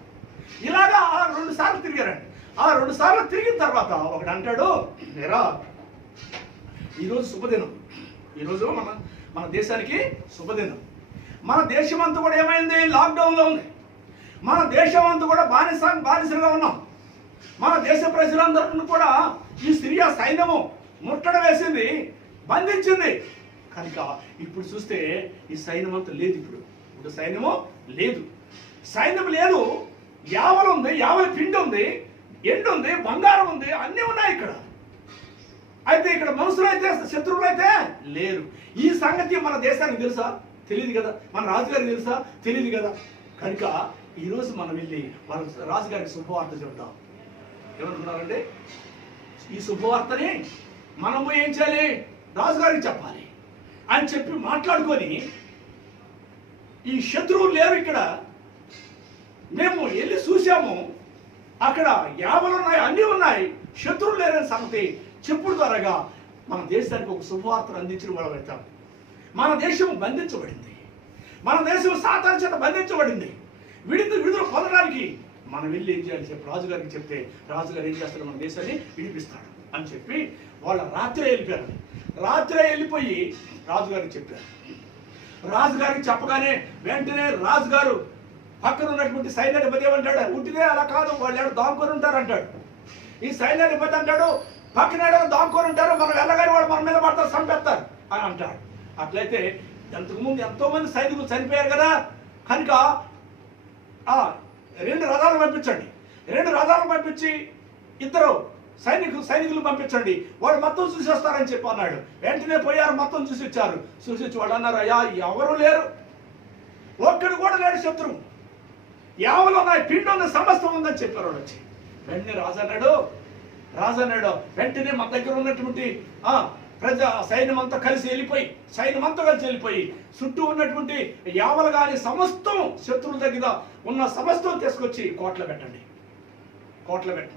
ఇలాగా 2 సార్లు తిరిగారండి. ఆ 2 సార్లు తిరిగిన తర్వాత ఒకడు అంటాడు, నేరా ఈరోజు శుభదినం, ఈరోజు మన దేశానికి శుభదినం. మన దేశం అంతా కూడా ఏమైంది, లాక్డౌన్లో ఉంది. మన దేశం అంతా కూడా బానిసలుగా ఉన్నాం. మన దేశ ప్రజలందరినీ కూడా ఈ సిరియా సైన్యము ముట్టడి వేసింది, బంధించింది. కనుక ఇప్పుడు చూస్తే ఈ సైన్యం అంతా లేదు. ఇప్పుడు సైన్యము లేదు, సైన్యం లేదు. యావలు ఉంది, యావల పిండి ఉంది, ఎండు ఉంది, బంగారం ఉంది, అన్నీ ఉన్నాయి ఇక్కడ. అయితే ఇక్కడ మనుషులు అయితే, శత్రువులు అయితే లేరు. ఈ సంగతి మన దేశానికి తెలుసా? తెలియదు కదా. మన రాజుగారికి తెలుసా? తెలియదు కదా. కనుక ఈరోజు మనం వెళ్ళి వాళ్ళ రాజుగారికి శుభవార్త చెప్తాం. ఏమనుకున్నారండి, ఈ శుభవార్తని మనము ఏం చేయాలి, రాజుగారికి చెప్పాలి అని చెప్పి మాట్లాడుకొని, ఈ శత్రువులు లేరు ఇక్కడ, మేము వెళ్ళి చూసాము, అక్కడ యావలు ఉన్నాయి, అన్నీ ఉన్నాయి, శత్రువులు లేరని సంగతి చెప్పుడు ద్వారాగా మన దేశానికి ఒక శుభవార్తను అందించిన వాళ్ళు అవుతాం. మన దేశం బంధించబడింది, మన దేశం సాతాను చేత బంధించబడింది. విడుదల పొందడానికి మనం వెళ్ళి ఏం చేయాలి చెప్పి రాజుగారికి చెప్తే, రాజుగారు ఏం చేస్తాడు, మన దేశాన్ని విడిపిస్తాడు అని చెప్పి వాళ్ళ రాత్రే వెళ్ళిపోయారు. రాత్రే వెళ్ళిపోయి రాజుగారికి చెప్పారు. రాజుగారికి చెప్పగానే వెంటనే రాజుగారు పక్కన ఉన్నటువంటి సైన్యాధిపతి ఏమంటాడు, ఉట్టిదే అలా కాదు, వాళ్ళు ఏదో దాక్కొని ఉంటారు అంటాడు. ఈ సైన్యాధిపతి అంటాడు, పక్కన ఏదో దాక్కొని ఉంటారు, మనం వెళ్ళగానే వాళ్ళు మన మీద పడతారు, చంపేస్తారు అని అంటాడు. అట్లయితే అంతకుముందు ఎంతో మంది సైనికులు చనిపోయారు కదా, కనుక 2 రథాలు పంపించండి, 2 రథాలు పంపించి 2 సైనికులు పంపించండి, వాళ్ళు మొత్తం చూసి వస్తారని చెప్పి అన్నాడు. వెంటనే పోయారు, మొత్తం చూసి వచ్చారు. చూసి వచ్చి వాళ్ళు అన్నారు, అయ్యా ఎవరు లేరు, ఒక్కడు కూడా లేడు, శత్రువు యావలో నా పిండి ఉంది, సమస్తం ఉందని చెప్పారు వాళ్ళు వచ్చి. వెంటనే రాజు అన్నాడు వెంటనే మన దగ్గర ఉన్నటువంటి సైన్యం అంతా కలిసి వెళ్ళిపోయి చుట్టూ ఉన్నటువంటి యావలు కానీ సమస్తం శత్రువుల దగ్గర ఉన్న సమస్తం తీసుకొచ్చి కోటలో పెట్టండి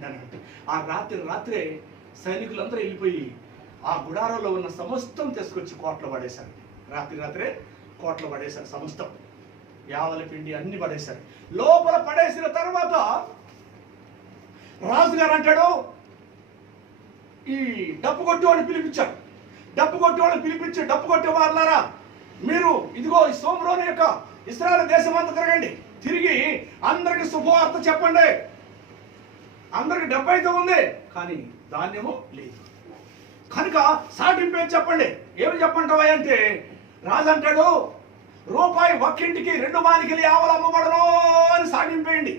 అని. ఆ రాత్రే సైనికులందరూ వెళ్ళిపోయి ఆ గుడారంలో ఉన్న సమస్తం తీసుకొచ్చి కోటలో పడేశారు. రాత్రే కోటలో పడేశారు, సమస్తం యావల పిండి అన్ని పడేశారు. లోపల పడేసిన తర్వాత రాజుగారు అంటాడు, ఈ డప్పు కొట్టేవాడిని పిలిపించాడు. డప్పు కొట్టే వాళ్ళారా, మీరు ఇదిగో ఈ సోమ్రోను యొక్క ఇశ్రాయేలు దేశం అంతా తిరగండి, తిరిగి అందరికి శుభవార్త చెప్పండి. అందరికి డబ్బు అయితే ఉంది కానీ ధాన్యము లేదు, కనుక సాటింపే చెప్పండి. ఏమి చెప్పంటావా అంటే రాజు అంటాడు, రూపాయి ఒక్కింటికి 2 మానికలు యావలు అమ్మబడను అని సాటింపేయండి.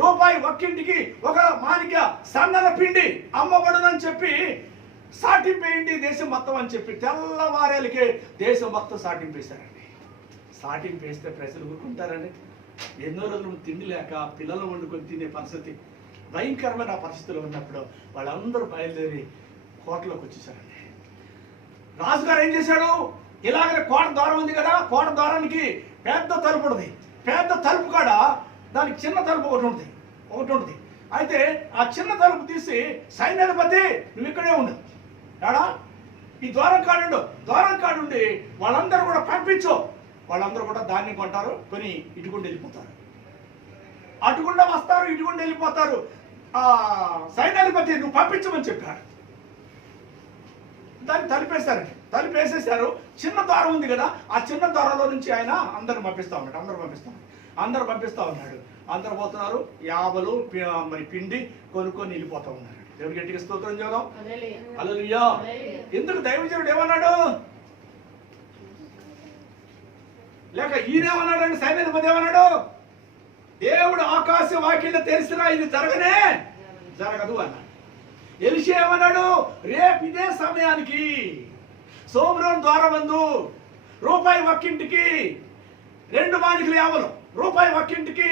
రూపాయి ఒక్కింటికి 1 మానిక సన్నల పిండి అమ్మబడునని చెప్పి సాటింపేయండి దేశం మొత్తం అని చెప్పి తెల్లవారేలకే దేశం మొత్తం సాటింపేశారండి. సాటింపేస్తే ప్రజలు ఊరుకుంటారండి. ఎన్నో రోజులు తిండి లేక పిల్లలు వండుకొని తినే పరిస్థితి, భయంకరమైన పరిస్థితులు ఉన్నప్పుడు వాళ్ళందరూ బయలుదేరి కోటలోకి వచ్చేసారండి. రాజుగారు ఏం చేశాడు, ఇలాగనే కోట ద్వారం ఉంది కదా, కోట ద్వారానికి పెద్ద తలుపు ఉంటుంది. పెద్ద తలుపు కాడ దానికి చిన్న తలుపు ఒకటి ఉంటుంది. అయితే ఆ చిన్న తలుపు తీసి సైన్యాధిపతి నువ్వు ఇక్కడే ఉండు, ఏడా ఈ ద్వారం కాడుండి వాళ్ళందరూ కూడా పంపించు. వాళ్ళందరూ కూడా ధాన్యం కొంటారు, కొని ఇటుకుండా వెళ్ళిపోతారు. అటుకుండా వస్తారు, ఇటుకుండా వెళ్ళిపోతారు. సైన్యాధిపతి నువ్వు పంపించమని చెప్పాడు. దాన్ని తలిపేసేసారు. చిన్న ద్వారం ఉంది కదా, ఆ చిన్న ద్వారంలో నుంచి ఆయన అందరు పంపిస్తా ఉన్నాడు. అందరు పోతున్నారు, యావలు మరి పిండి కొనుక్కొని వెళ్ళిపోతా ఉన్నారు. దేవుడి గట్టిగా స్తోత్రం చేద్దాం. హల్లెలూయా. ఎందుకు దైవజనుడు ఏమన్నాడు, లేక ఈయనేమన్నాడు, సైన్యాధిపతి ఏమన్నాడు, దేవుడు ఆకాశ వాకిళ్ళు తెరిసినా ఇది జరగదు అన్నాడు. ఎలీషా ఏమన్నాడు, రేపు ఇదే సమయానికి సోమ్రోను ద్వారమందు రూపాయి ఒక్కింటికి 2 మానికలు యావలు, రూపాయి ఒక్కింటికి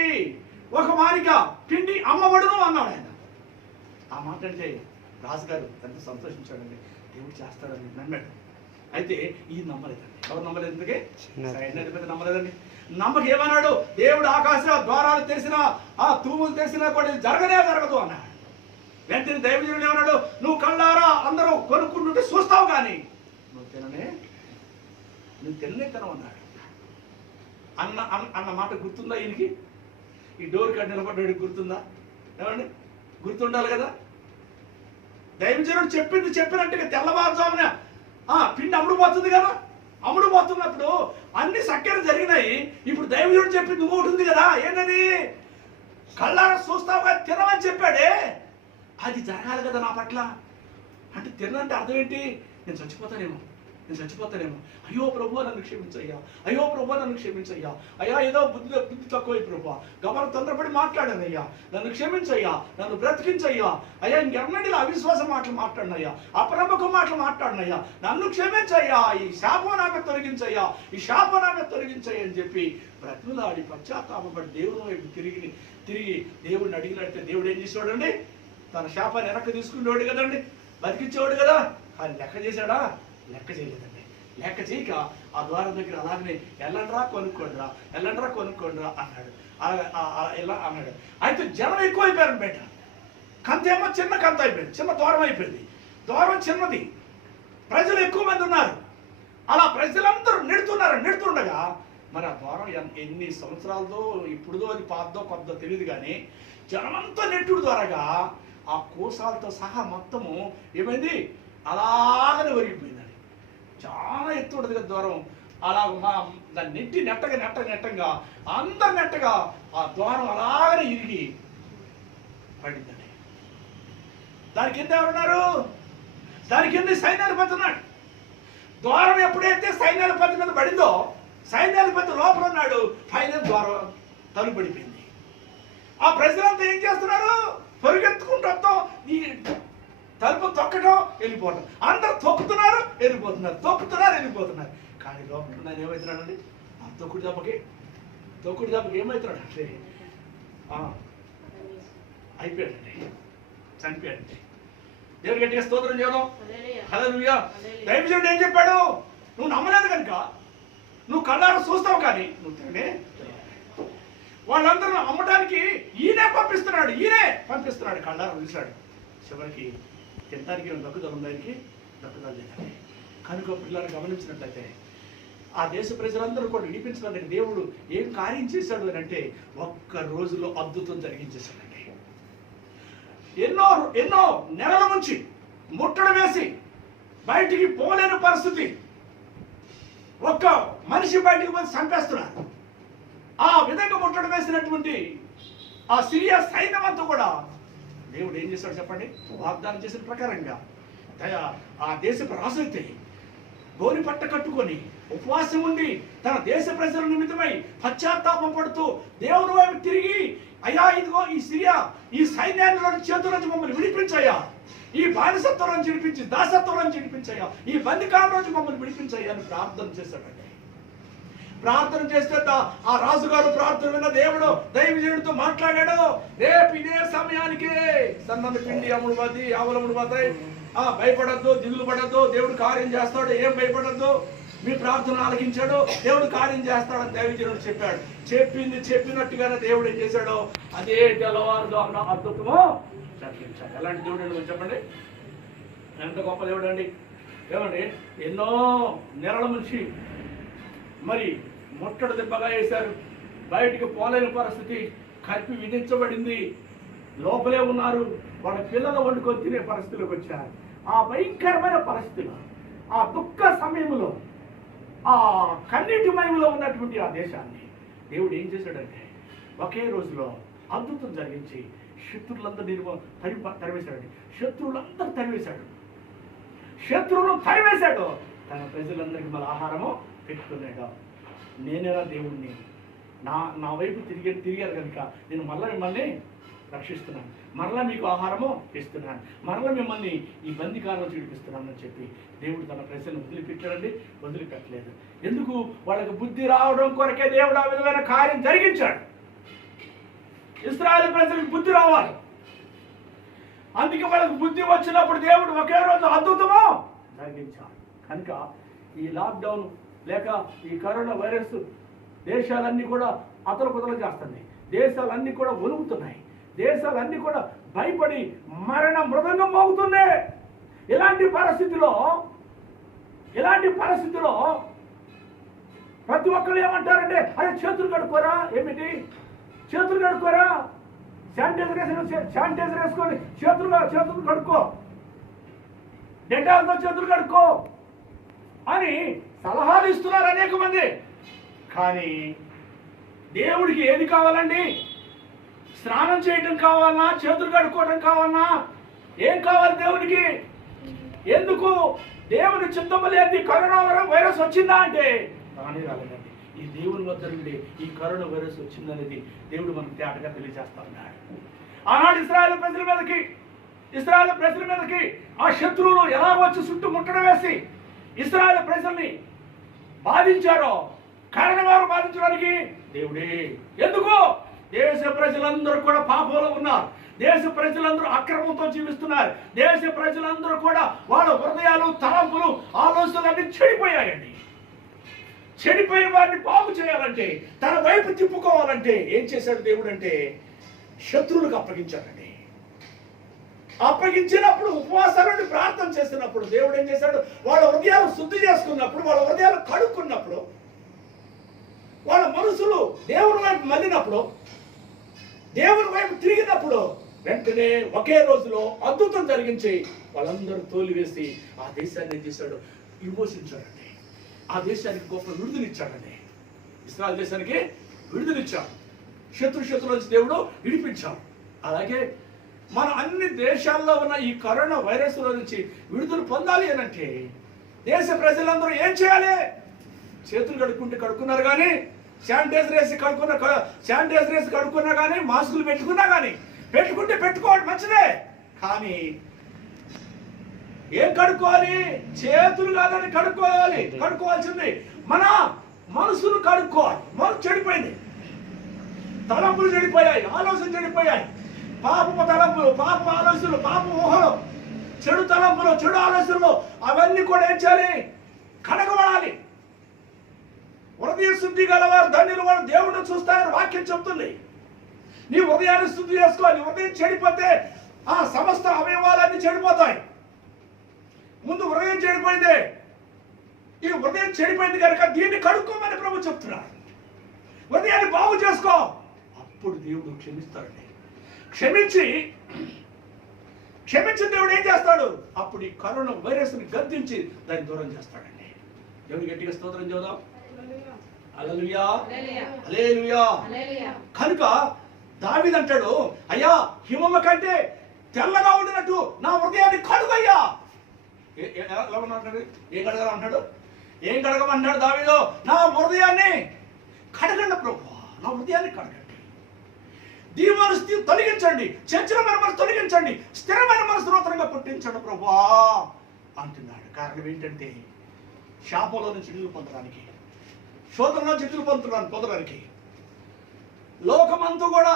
1 మానిక పిండి అమ్మబడును అన్నాడు ఆయన. ఆ మాట అంటే రాజుగారు ఎంత సంతోషించాడండి, దేవుడు చేస్తాడని నమ్మాడు. అయితే ఈ నమ్మలేదండి. ఎవరు నమ్మలేదు? ఎందుకే సైన్యాధిపతి నమ్మలేదండి. ఏమన్నాడు, దేవుడు ఆకాశ ద్వారాలు తెరిసిన తూములు తెరిసినా కూడా జరగదు అన్నాడు. వెంటనే దైవజనుడు ఏమన్నాడు, నువ్వు కళ్ళారా అందరూ కొనుక్కుంటుంటే చూస్తావు కానీ నువ్వు తినలేతనం అన్నాడు. అన్న మాట గుర్తుందా ఈయనకి? ఈ డోర్ కాడ నిలబడ్డాడు గుర్తుందా? ఏమండి, గుర్తుండాలి కదా. దైవజనుడు చెప్పినట్టుగా తెల్లవారుజామున పిండి అమ్ముడుపోతుంది కదా. అమ్ముడుపోతున్నప్పుడు అన్ని సక్కెర జరిగినాయి. ఇప్పుడు దైవజనుడు చెప్పింది ఇంకోటి ఉంది కదా, ఏంటది? కళ్ళారా చూస్తావుగా తినమని చెప్పాడే, అది జరగాలి కదా నా పట్ల. అంటే తినంటే అర్థం ఏంటి? నేను చచ్చిపోతానేమో, అయ్యో ప్రభు నన్ను క్షమించయ్యా, అయ్యా ఏదో బుద్ధి తక్కువ ప్రభు, గమనం తొందరపడి మాట్లాడానయ్యా, నన్ను క్షమించయ్యా, నన్ను బ్రతికించయ్యా, అయ్యా ఇంకెన్నడీ అవిశ్వాస మాటలు మాట్లాడినయ్యా, అప్రమకం మాటలు మాట్లాడినయ్యా, నన్ను క్షమించయ్యా, ఈ శాపం నామే తొలగించయ్యా అని చెప్పి బ్రతులాడి పశ్చాత్తాపడి దేవుని వైపు తిరిగి దేవుడిని అడిగినట్టే దేవుడు ఏం చేసేవాడండి, తన శాపాన్ని వెనక్కి తీసుకునేవాడు కదండి, బతికించేవాడు కదా. కానీ లెక్క చేశాడా? లెక్క చేయలేదండి. లెక్క చేయక ఆ ద్వారం దగ్గర అలాగనే వెళ్ళండ్రా కొనుక్కోండిరా అన్నాడు. ఇలా అన్నాడు. అయితే జనం ఎక్కువైపోయారు బయట. కంతేమో చిన్న కంత అయిపోయింది, చిన్న ద్వారం అయిపోయింది. ద్వారం చిన్నది, ప్రజలు ఎక్కువ మంది ఉన్నారు. అలా ప్రజలందరూ నెడుతుండగా మరి ఆ ద్వారం ఎన్ని సంవత్సరాలదో ఇప్పుడుదో అది పాతదో కొద్దో తెలియదు కానీ జనమంతా నెట్టుడు ద్వారాగా ఆ కోసాలతో సహా మొత్తము ఏమైంది, అలాగనే ఒరిగిపోయిందండి. చాలా ఎత్తు ఉంటుంది కదా ద్వారం. అలా దాన్ని నెట్టగా అందరు నెట్టగా ఆ ద్వారం అలాగనే ఇరిగి పడిందండి. దాని కింద ఎవరున్నారు? దాని కింద సైన్యాధిపతి ఉన్నాడు. ద్వారం ఎప్పుడైతే సైన్యాధిపతి మీద పడిందో, సైన్యాధిపతి లోపల ఉన్నాడు, పైన ద్వారం తలుపు పడిపోయింది. ఆ ప్రజలంతా ఏం చేస్తున్నారు? పరిగెత్తుకుంటూ ఈ తలుపు తొక్కటం, వెళ్ళిపోవటం. అందరు తొక్కుతున్నారు, వెళ్ళిపోతున్నారు, తొక్కుతున్నారు, వెళ్ళిపోతున్నారు. కానీ లోపల నేను ఏమవుతున్నాడండి? ఆ తొక్కుడు దెబ్బకి ఏమవుతున్నాడు అంటే అయిపోయాడండి, చనిపోయాడండి. దేవుడు గట్టిగా స్తోత్రం చేయడం. హల్లెలూయా. దైవజనుడు ఏం చెప్పాడు? నువ్వు నమ్మలేదు కనుక నువ్వు కళ్ళారా చూస్తావు, కానీ నువ్వు తినే వాళ్ళందరూ అమ్మటానికి ఈయనే పంపిస్తున్నాడు. కళ్ళారా చూశాడు. చివరికి తినడానికి దక్కుదల ఉందానికి దక్కుదల లేదండి. కనుక పిల్లలు గమనించినట్లయితే ఆ దేశ ప్రజలందరూ కూడా వినిపించడానికి దేవుడు ఏం కార్యం చేశాడు అని అంటే ఒక్క రోజులో అద్భుతం జరిగించేశాడండి. ఎన్నో నెలల నుంచి ముట్టడి వేసి బయటికి పోలేని పరిస్థితి, ఒక్క మనిషి బయటికి పోయి చంపేస్తున్నారు. ఆ విధంగా ముట్టడి వేసినటువంటి ఆ సిరియా సైన్యం అంతా కూడా దేవుడు ఏం చేశాడు చెప్పండి? వాగ్దానం చేసిన ప్రకారంగా ఆ దేశపు రాజు అయితే గోని పట్ట కట్టుకొని ఉపవాసం ఉండి తన దేశ ప్రజల నిమిత్తమై పశ్చాత్తాపం పడుతూ దేవుని వైపు తిరిగి, అయ్యా ఇదిగో ఈ సిరియా ఈ సైన్యాన్ని చేతుల నుంచి మమ్మల్ని విడిపించయ్యా, ఈ బానిసత్వం నుంచి విడిపించి, దాసత్వం నుంచి విడిపించయ్యా, ఈ బందికాల నుంచి మమ్మల్ని విడిపించయ్యా అని ప్రార్థన చేశాడండి. ప్రార్థన చేస్తే ఆ రాజుగారు ప్రార్థన విన్న దేవుడు దైవజనుడితో మాట్లాడాడు. రేపు ఇదే సమయానికే సన్నని పిండి అమ్ముడుపోద్ది, ఆవులమ్ముడు పోతాయి, భయపడద్దు, దిగులు పడద్దు, దేవుడు కార్యం చేస్తాడు, ఏం భయపడద్దు, మీ ప్రార్థన ఆలకించాడు, దేవుడు కార్యం చేస్తాడని దైవజనుడు చెప్పాడు. చెప్పినట్టుగానే దేవుడు ఏం చేశాడు? అదే తెల్లవారుజామున అద్భుతము జరిగించాడు. ఎలాంటి దేవుడు అండి చెప్పండి? ఎంత గొప్ప దేవుడు అండి! ఏమండి, ఎన్నో నెలల నుంచి మరి ముట్టడి దెబ్బగా వేశారు, బయటికి పోలేని పరిస్థితి, కర్ఫ్యూ విధించబడింది, లోపలే ఉన్నారు, వాళ్ళ పిల్లలు వండుకొని తినే పరిస్థితిలోకి వచ్చారు. ఆ భయంకరమైన పరిస్థితిలో, ఆ దుఃఖ సమయంలో, ఆ కన్నీటి మయంలో ఉన్నటువంటి ఆ దేశాన్ని దేవుడు ఏం చేశాడంటే ఒకే రోజులో అద్భుతం జరిగించి శత్రువులందరూ తరివేశాడండి. శత్రువులను తరివేశాడు. తన ప్రజలందరికీ మళ్ళీ ఆహారము పెట్టుకున్నాడు. నేనేరా దేవుణ్ణి, నా వైపు తిరిగారు కనుక నేను మళ్ళీ మిమ్మల్ని రక్షిస్తున్నాను, మరలా మీకు ఆహారము ఇస్తున్నాను, మరలా మిమ్మల్ని ఈ బందికాలను చూపిస్తున్నానని చెప్పి దేవుడు తన ప్రజలను వదిలిపెట్టలేదు. ఎందుకు? వాళ్ళకి బుద్ధి రావడం కొరకే దేవుడు ఆ విధమైన కార్యం జరిగించాడు. ఇశ్రాయేలు ప్రజలకు బుద్ధి రావాలి. అందుకే వాళ్ళకి బుద్ధి వచ్చినప్పుడు దేవుడు ఒకే రోజు అద్భుతము జరిగించాడు. కనుక ఈ లాక్డౌన్ లేక ఈ కరోనా వైరస్ దేశాలన్నీ కూడా అతలకుతలు చేస్తున్నాయి, దేశాలన్నీ కూడా వణుకుతున్నాయి, దేశాలన్నీ కూడా భయపడి మరణ మృదంగం మోగుతుంది. ఇలాంటి పరిస్థితిలో ప్రతి ఒక్కరు ఏమంటారంటే, అరే చేతులు కడుక్కోరా, ఏమిటి చేతులు కడుక్కోరా, శానిటైజర్ వేసుకొని చేతులు కడుక్కో, డెటాల్తో చేతులు కడుక్కో అని సలహాలు ఇస్తున్నారు అనేక మంది. కానీ దేవుడికి ఏది కావాలండి? స్నానం చేయటం కావాలన్నా, చేతులు కడుక్కోవడం కావాలన్నా, ఏం కావాలి దేవుడికి? ఎందుకు? దేవుని చిత్తము లేని కరోనా వైరస్ వచ్చిందా అంటే రాని రాలేదండి. ఈ దేవుని వద్ద నుండి ఈ కరోనా వైరస్ వచ్చిందనేది దేవుడు మనకు తేటగా తెలియజేస్తా ఉన్నాడు. ఆనాడు ఇశ్రాయేలు ప్రజల మీదకి ఆ శత్రువులు ఎలా వచ్చి చుట్టూ ముట్టడి వేసి ఇశ్రాయేలు ప్రజల్ని బాధించారో, కారణం వారు బాధించడానికి దేవుడే. ఎందుకు? దేశ ప్రజలందరూ కూడా పాపంలో ఉన్నారు, దేశ ప్రజలందరూ అక్రమంతో జీవిస్తున్నారు, దేశ ప్రజలందరూ కూడా వాళ్ళ హృదయాలు, తలంపులు, ఆలోచనలన్నీ చెడిపోయాయండి. చెడిపోయిన వారిని బాగు చేయాలంటే, తన వైపు తిప్పుకోవాలంటే ఏం చేశాడు దేవుడు అంటే శత్రువులకు అప్పగించాడండి. అప్పగించినప్పుడు ఉపవాసాలను ప్రార్థన చేస్తున్నప్పుడు దేవుడు ఏం చేశాడు? వాళ్ళ హృదయాలు శుద్ధి చేసుకున్నప్పుడు, వాళ్ళ హృదయాలు కడుక్కున్నప్పుడు, వాళ్ళ మనసులు దేవుని వైపు మళ్ళినప్పుడు, దేవుని వైపు తిరిగినప్పుడు వెంటనే ఒకే రోజులో అద్భుతం జరిగించి వాళ్ళందరూ తోలివేసి ఆ దేశాన్ని ఏం చేశాడు? విమోచించాడండి. ఆ దేశానికి గొప్ప విడుదలిచ్చాడండి. ఇశ్రాయేలు దేశానికి విడుదలిచ్చాడు. శత్రువుల నుంచి దేవుడు విడిపించాడు. అలాగే మన అన్ని దేశాల్లో ఉన్న ఈ కరోనా వైరస్ల నుంచి విడుదల పొందాలి అనంటే దేశ ప్రజలందరూ ఏం చేయాలి? చేతులు కడుక్కున్నారు కానీ శానిటైజర్ వేసి కడుక్కున్నా కానీ మాస్కులు పెట్టుకుంటే పెట్టుకోవడం మంచిదే. కానీ ఏం కడుక్కోవాలి? చేతులు కాదని కడుక్కోవాల్సింది మన మనసును కడుక్కోవాలి. మనసు చెడిపోయింది, తలంపులు చెడిపోయాయి, ఆలోచన చెడిపోయాయి. పాపపు తలంపులు, పాపపు ఆలోచనలు, పాపపు ఊహలు, చెడు తలంపులు, చెడు ఆలోచనలు అవన్నీ కూడా ఏం చేయాలి? కడగబడాలి. హృదయ శుద్ధి గలవారు ధన్యులు, వారు దేవుడిని చూస్తారని వాక్యం చెప్తుంది. నీ హృదయాన్ని శుద్ధి చేసుకోవాలి. హృదయం చెడిపోతే ఆ సమస్త అవయవాలన్నీ చెడిపోతాయి. ముందు హృదయం చెడిపోయింది. ఈ హృదయం చెడిపోయింది కనుక దీన్ని కడుక్కోమని ప్రభు చెప్తున్నాడు. హృదయాన్ని బాగు చేసుకో, అప్పుడు దేవుడు క్షమిస్తాడండి. క్షమించి దేవుడు ఏం చేస్తాడు? అప్పుడు ఈ కరోనా వైరస్ని గద్దించి దాన్ని దూరం చేస్తాడండి. దేవుడు గట్టిగా స్తోత్రం చేద్దాం. హల్లెలూయా, హల్లెలూయా. కనుక దావీదు అంటాడు, అయ్యా హిమమ్మ కంటే తెల్లగా ఉండినట్టు నా హృదయాన్ని కడుగయ్యా. ఎలా ఉన్నాడు? ఏం కడగమంటాడు? దావీదు? నా హృదయాన్ని కడగండి ప్రభు, నా హృదయాన్ని కడగండి. దీవెన తొలగించండి, చంచలమైన మనసు తొలగించండి, స్థిరమైన మనసు నూతనంగా పుట్టించండి ప్రభా అంటున్నాడు. కారణం ఏంటంటే శాపంలో నుంచి విడుదల పొందడానికి, శోధనలో నుంచి విడుదల పొందడానికి. లోకమంతా కూడా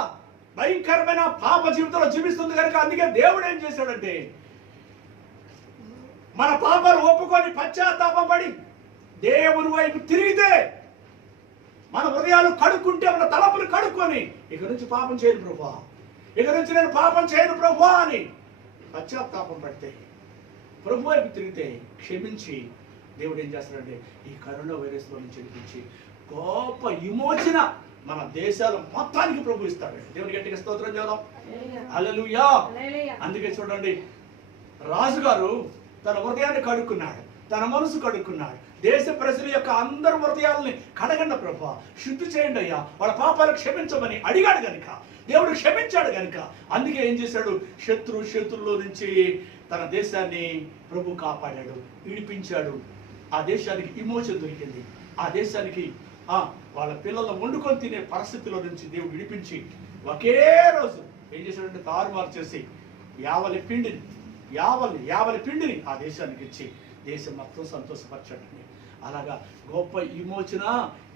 భయంకరమైన పాప జీవితంలో జీవిస్తుంది కనుక అందుకే దేవుడు ఏం చేశాడంటే మన పాపాలు ఒప్పుకొని పశ్చాత్తాపం పడి దేవుని వైపు తిరిగితే, మన హృదయాలు కడుక్కుంటే, మన తలపులు కడుక్కొని ఇక నుంచి పాపం చేయను ప్రభా, ఇక నుంచి నేను పాపం చేయను ప్రభా అని పశ్చాత్తాపం పడితే, ప్రభు వైపు తిరిగితే, క్షమించి దేవుడు ఏం చేస్తాడంటే ఈ కరోనా వైరస్ నుంచి విడిపించి గొప్ప విమోచన మన దేశాల మొత్తానికి ప్రభు ఇస్తాడు. దేవుని గట్టిగా స్తోత్రం చేద్దాం. హల్లెలూయా. అందుకే చూడండి, రాజుగారు తన హృదయాన్ని కడుక్కున్నాడు, తన మనసు కడుక్కున్నాడు. దేశ ప్రజల యొక్క అందరి హృదయాలని కడగండి ప్రభా, శుద్ధి చేయండి అయ్యా, వాళ్ళ పాపాలు క్షమించమని అడిగాడు గనుక దేవుడు క్షమించాడు గనుక అందుకే ఏం చేశాడు? శత్రువులో నుంచి తన దేశాన్ని ప్రభు కాపాడాడు, విడిపించాడు. ఆ దేశానికి విమోచన దొరికింది. ఆ దేశానికి వాళ్ళ పిల్లలను వండుకొని తినే పరిస్థితిలో నుంచి దేవుడు విడిపించి ఒకే రోజు ఏం చేశాడంటే తారుమారు చేసి యావలి పిండిని ఆ దేశానికి ఇచ్చి దేశం మొత్తం సంతోషపరచాడండి. అలాగా గొప్ప విమోచన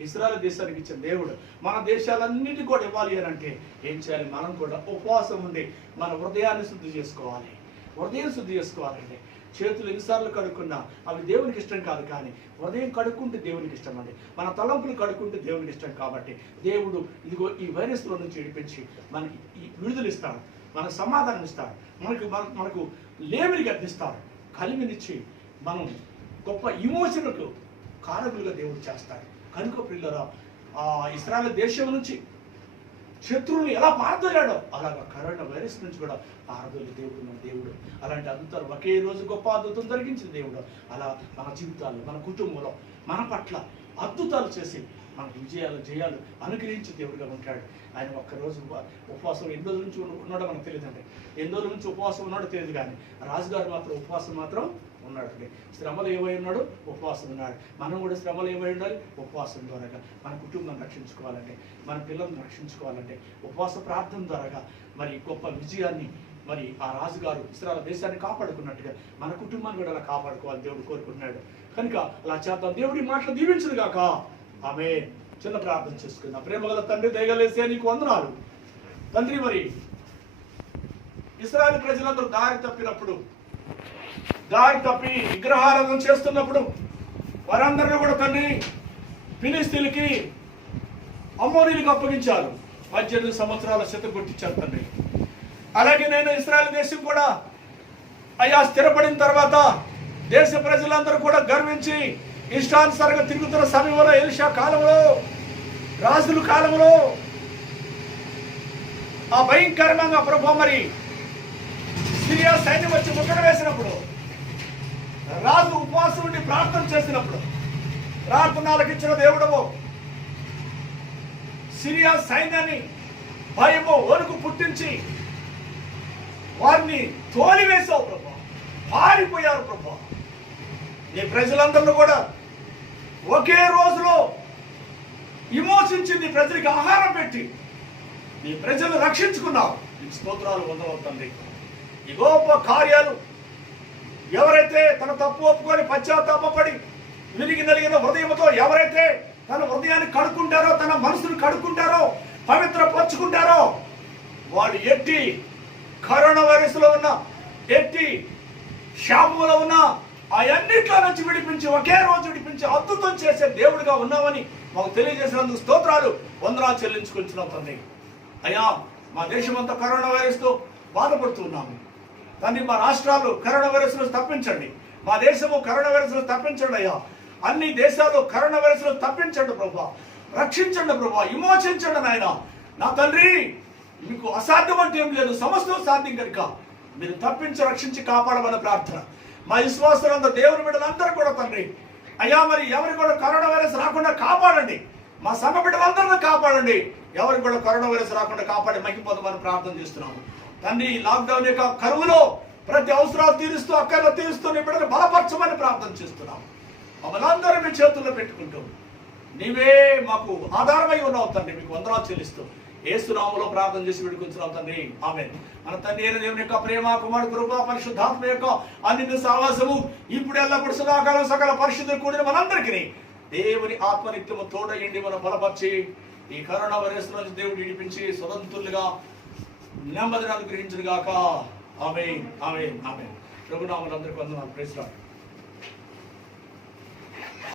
ఇశ్రాయేలు దేశానికి ఇచ్చిన దేవుడు మన దేశాలన్నిటి కూడా ఇవ్వాలి అని అంటే ఏం చేయాలి? మనం కూడా ఉపవాసం ఉండి మన హృదయాన్ని శుద్ధి చేసుకోవాలి. హృదయం శుద్ధి చేసుకోవాలండి. చేతులు ఎన్నిసార్లు కడుక్కున్నా అవి దేవునికి ఇష్టం కాదు, కానీ హృదయం కడుక్కుంటే దేవునికి ఇష్టం అండి. మన తలంపులు కడుక్కుంటే దేవునికి ఇష్టం. కాబట్టి దేవుడు ఇదిగో ఈ వైరస్లో నుంచి విడిపించి మనకి ఈ విడుదల ఇస్తాడు, మనకు సమాధానం ఇస్తాడు, మనకు లేమిని గద్దిస్తాడు, కలిమినిచ్చి మనం గొప్ప విమోచనకు కారకులుగా దేవుడు చేస్తాడు. కనుక పిల్లరా, ఇశ్రాయేలు దేశం నుంచి శత్రువులు ఎలా పారదోలాడో అలాగా కరోనా వైరస్ నుంచి కూడా పారదోలి దేవుడు మన దేవుడు. అలాంటి అద్భుతాలు ఒకే రోజు గొప్ప అద్భుతం జరిగించిన దేవుడు. అలా మన జీవితాలు, మన కుటుంబంలో, మన పట్ల అద్భుతాలు చేసి మనకు జయాలు అనుగ్రహించి దేవుడిగా ఉంటాడు. ఆయన ఒక్కరోజు ఉపవాసం ఎన్ని రోజుల నుంచి ఉన్నాడో మనకు తెలియదండి. ఎన్ని రోజుల నుంచి ఉపవాసం ఉన్నాడో తెలియదు, కానీ రాజుగారు మాత్రం ఉపవాసం మాత్రం ఉన్నాడు. శ్రమలు ఏమై ఉన్నాడు? ఉపవాసం ఉన్నాడు. మనం కూడా శ్రమలు ఏమై ఉండాలి? ఉపవాసం ద్వారాగా మన కుటుంబాన్ని రక్షించుకోవాలంటే, మన పిల్లల్ని రక్షించుకోవాలంటే ఉపవాస ప్రార్థన ద్వారాగా మరి గొప్ప విజయాన్ని మరి ఆ రాజుగారు ఇశ్రాయేలు దేశాన్ని కాపాడుకున్నట్టుగా మన కుటుంబాన్ని కూడా అలా కాపాడుకోవాలి దేవుడు కోరుకున్నాడు. కనుక అలా చేద్దాం. దేవుడి మాటలు దీవించును గాక. ఆమేన్. చిన్న ప్రార్థన చేసుకుందాం. ప్రేమగల తండ్రి, దయగలేసే నీకు వందనాలు తండ్రి. మరి ఇశ్రాయేలు ప్రజలందరూ దారి తప్పి విగ్రహారాధన చేస్తున్నప్పుడు వారందరినీ కూడా తండ్రి ఫిలిస్తీన్లకి, అమ్మోనీలకు అప్పగించారు. 18 సంవత్సరాల శతకొట్టించారు తండ్రి. అలాగే నేను ఇశ్రాయేలు దేశం కూడా అయ్యా స్థిరపడిన తర్వాత దేశ ప్రజలందరూ కూడా గర్వించి ఇష్టానుసారంగా తిరుగుతున్న సమయంలో, ఎలీషా కాలంలో, రాజుల కాలంలో ఆ భయంకరంగా ప్రభు మరి సిరియా సైన్యం వచ్చి ముట్టడి వేసినప్పుడు, రాజు ఉపవాసం ఉండి ప్రార్థన చేసినప్పుడు, ప్రార్థనలకు ఇచ్చిన దేవుడవు సిరియా సైన్యాన్ని భయము, వణుకు పుట్టించి వారిని తోలివేశావు ప్రభు. పారిపోయారు ప్రభు. నీ ప్రజలందరినీ కూడా ఒకే రోజులో విమోచించి నీ ప్రజలకి ఆహారం పెట్టి నీ ప్రజలను రక్షించుకున్నావు. నీకు స్తోత్రాలు పొందవుతుంది. ఈ గొప్ప కార్యాలు ఎవరైతే తన తప్పు ఒప్పుకొని పశ్చాత్తాపడి విరిగి నలిగిన హృదయంతో ఎవరైతే తన హృదయాన్ని కడుక్కుంటారో, తన మనసును కడుక్కుంటారో, పవిత్రపరుచుకుంటారో, వాళ్ళు ఎట్టి కరోనా వైరస్ లో ఉన్న, ఎట్టి శాపంలో ఉన్న అవన్నిట్లో నుంచి విడిపించి ఒకే రోజు విడిపించి అద్భుతం చేసే దేవుడిగా ఉన్నామని మాకు తెలియజేసినందుకు స్తోత్రాలు, వందనాలు చెల్లించుకుంటున్నాం తండ్రి. అయ్యా, మా దేశమంతా కరోనా వైరస్ తో బాధపడుతున్నాము తండ్రి. మా రాష్ట్రాలు కరోనా వైరస్ నుంచి తప్పించండి. మా దేశము కరోనా వైరస్ నుంచి తప్పించండి అయ్యా. అన్ని దేశాలు కరోనా వైరస్ నుంచి తప్పించండి ప్రభా. రక్షించండి ప్రభా, విమోచించండి నాయన. నా తండ్రి, మీకు అసాధ్యం అంటే ఏం లేదు, సమస్తం సాధ్యం కనుక మీరు తప్పించి రక్షించి కాపాడమని ప్రార్థన. మా విశ్వాసులంతా దేవుని బిడ్డలందరూ కూడా తండ్రి అయ్యా, మరి ఎవరికి కూడా కరోనా వైరస్ రాకుండా కాపాడండి. మా సంఘ బిడ్డలందరినీ కాపాడండి. ఎవరికి కూడా కరోనా వైరస్ రాకుండా కాపాడి మహిమపొందమని ప్రార్థన చేస్తున్నాము తండ్రి. లాక్డౌన్ యొక్క కరువులో ప్రతి అవసరాలు తీరుస్తూ, అక్కర్లు తీరుస్తూ నీ బిడ్డలు బలపరచమని ప్రార్థన చేస్తున్నాము. మమ్మల్ని అందరూ మీ చేతుల్లో పెట్టుకుంటూ నీవే మాకు ఆధారమై ఉన్నావు తండ్రి. మీకు వందనాలు చెల్లిస్తూ యేసు నామములో ప్రార్థన చేసి విడుకుంటున్నాం తండ్రి. ఆమేన్. మన తండ్రి అయిన దేవుని యొక్క ప్రేమ, కుమారుడు కృప, పరిశుద్ధాత్మ యొక్క అన్నింటి సావాసము ఇప్పుడు ఎల్లప్పుడు సదాకాలం సకల పరిశుద్ధులు కూడిన మనందరికీ దేవుని ఆత్మనిత్యము తోడయండి, మనం బలపరిచి ఈ కరోనా వైరస్ నుంచి దేవుడు విడిపించి స్వతంత్రులుగా నెమ్మదిని అనుగ్రహించును గాక. ఆమేన్, ఆమేన్, ఆమేన్. ప్రభునామములందరికీ వందనాలు. Praise lord.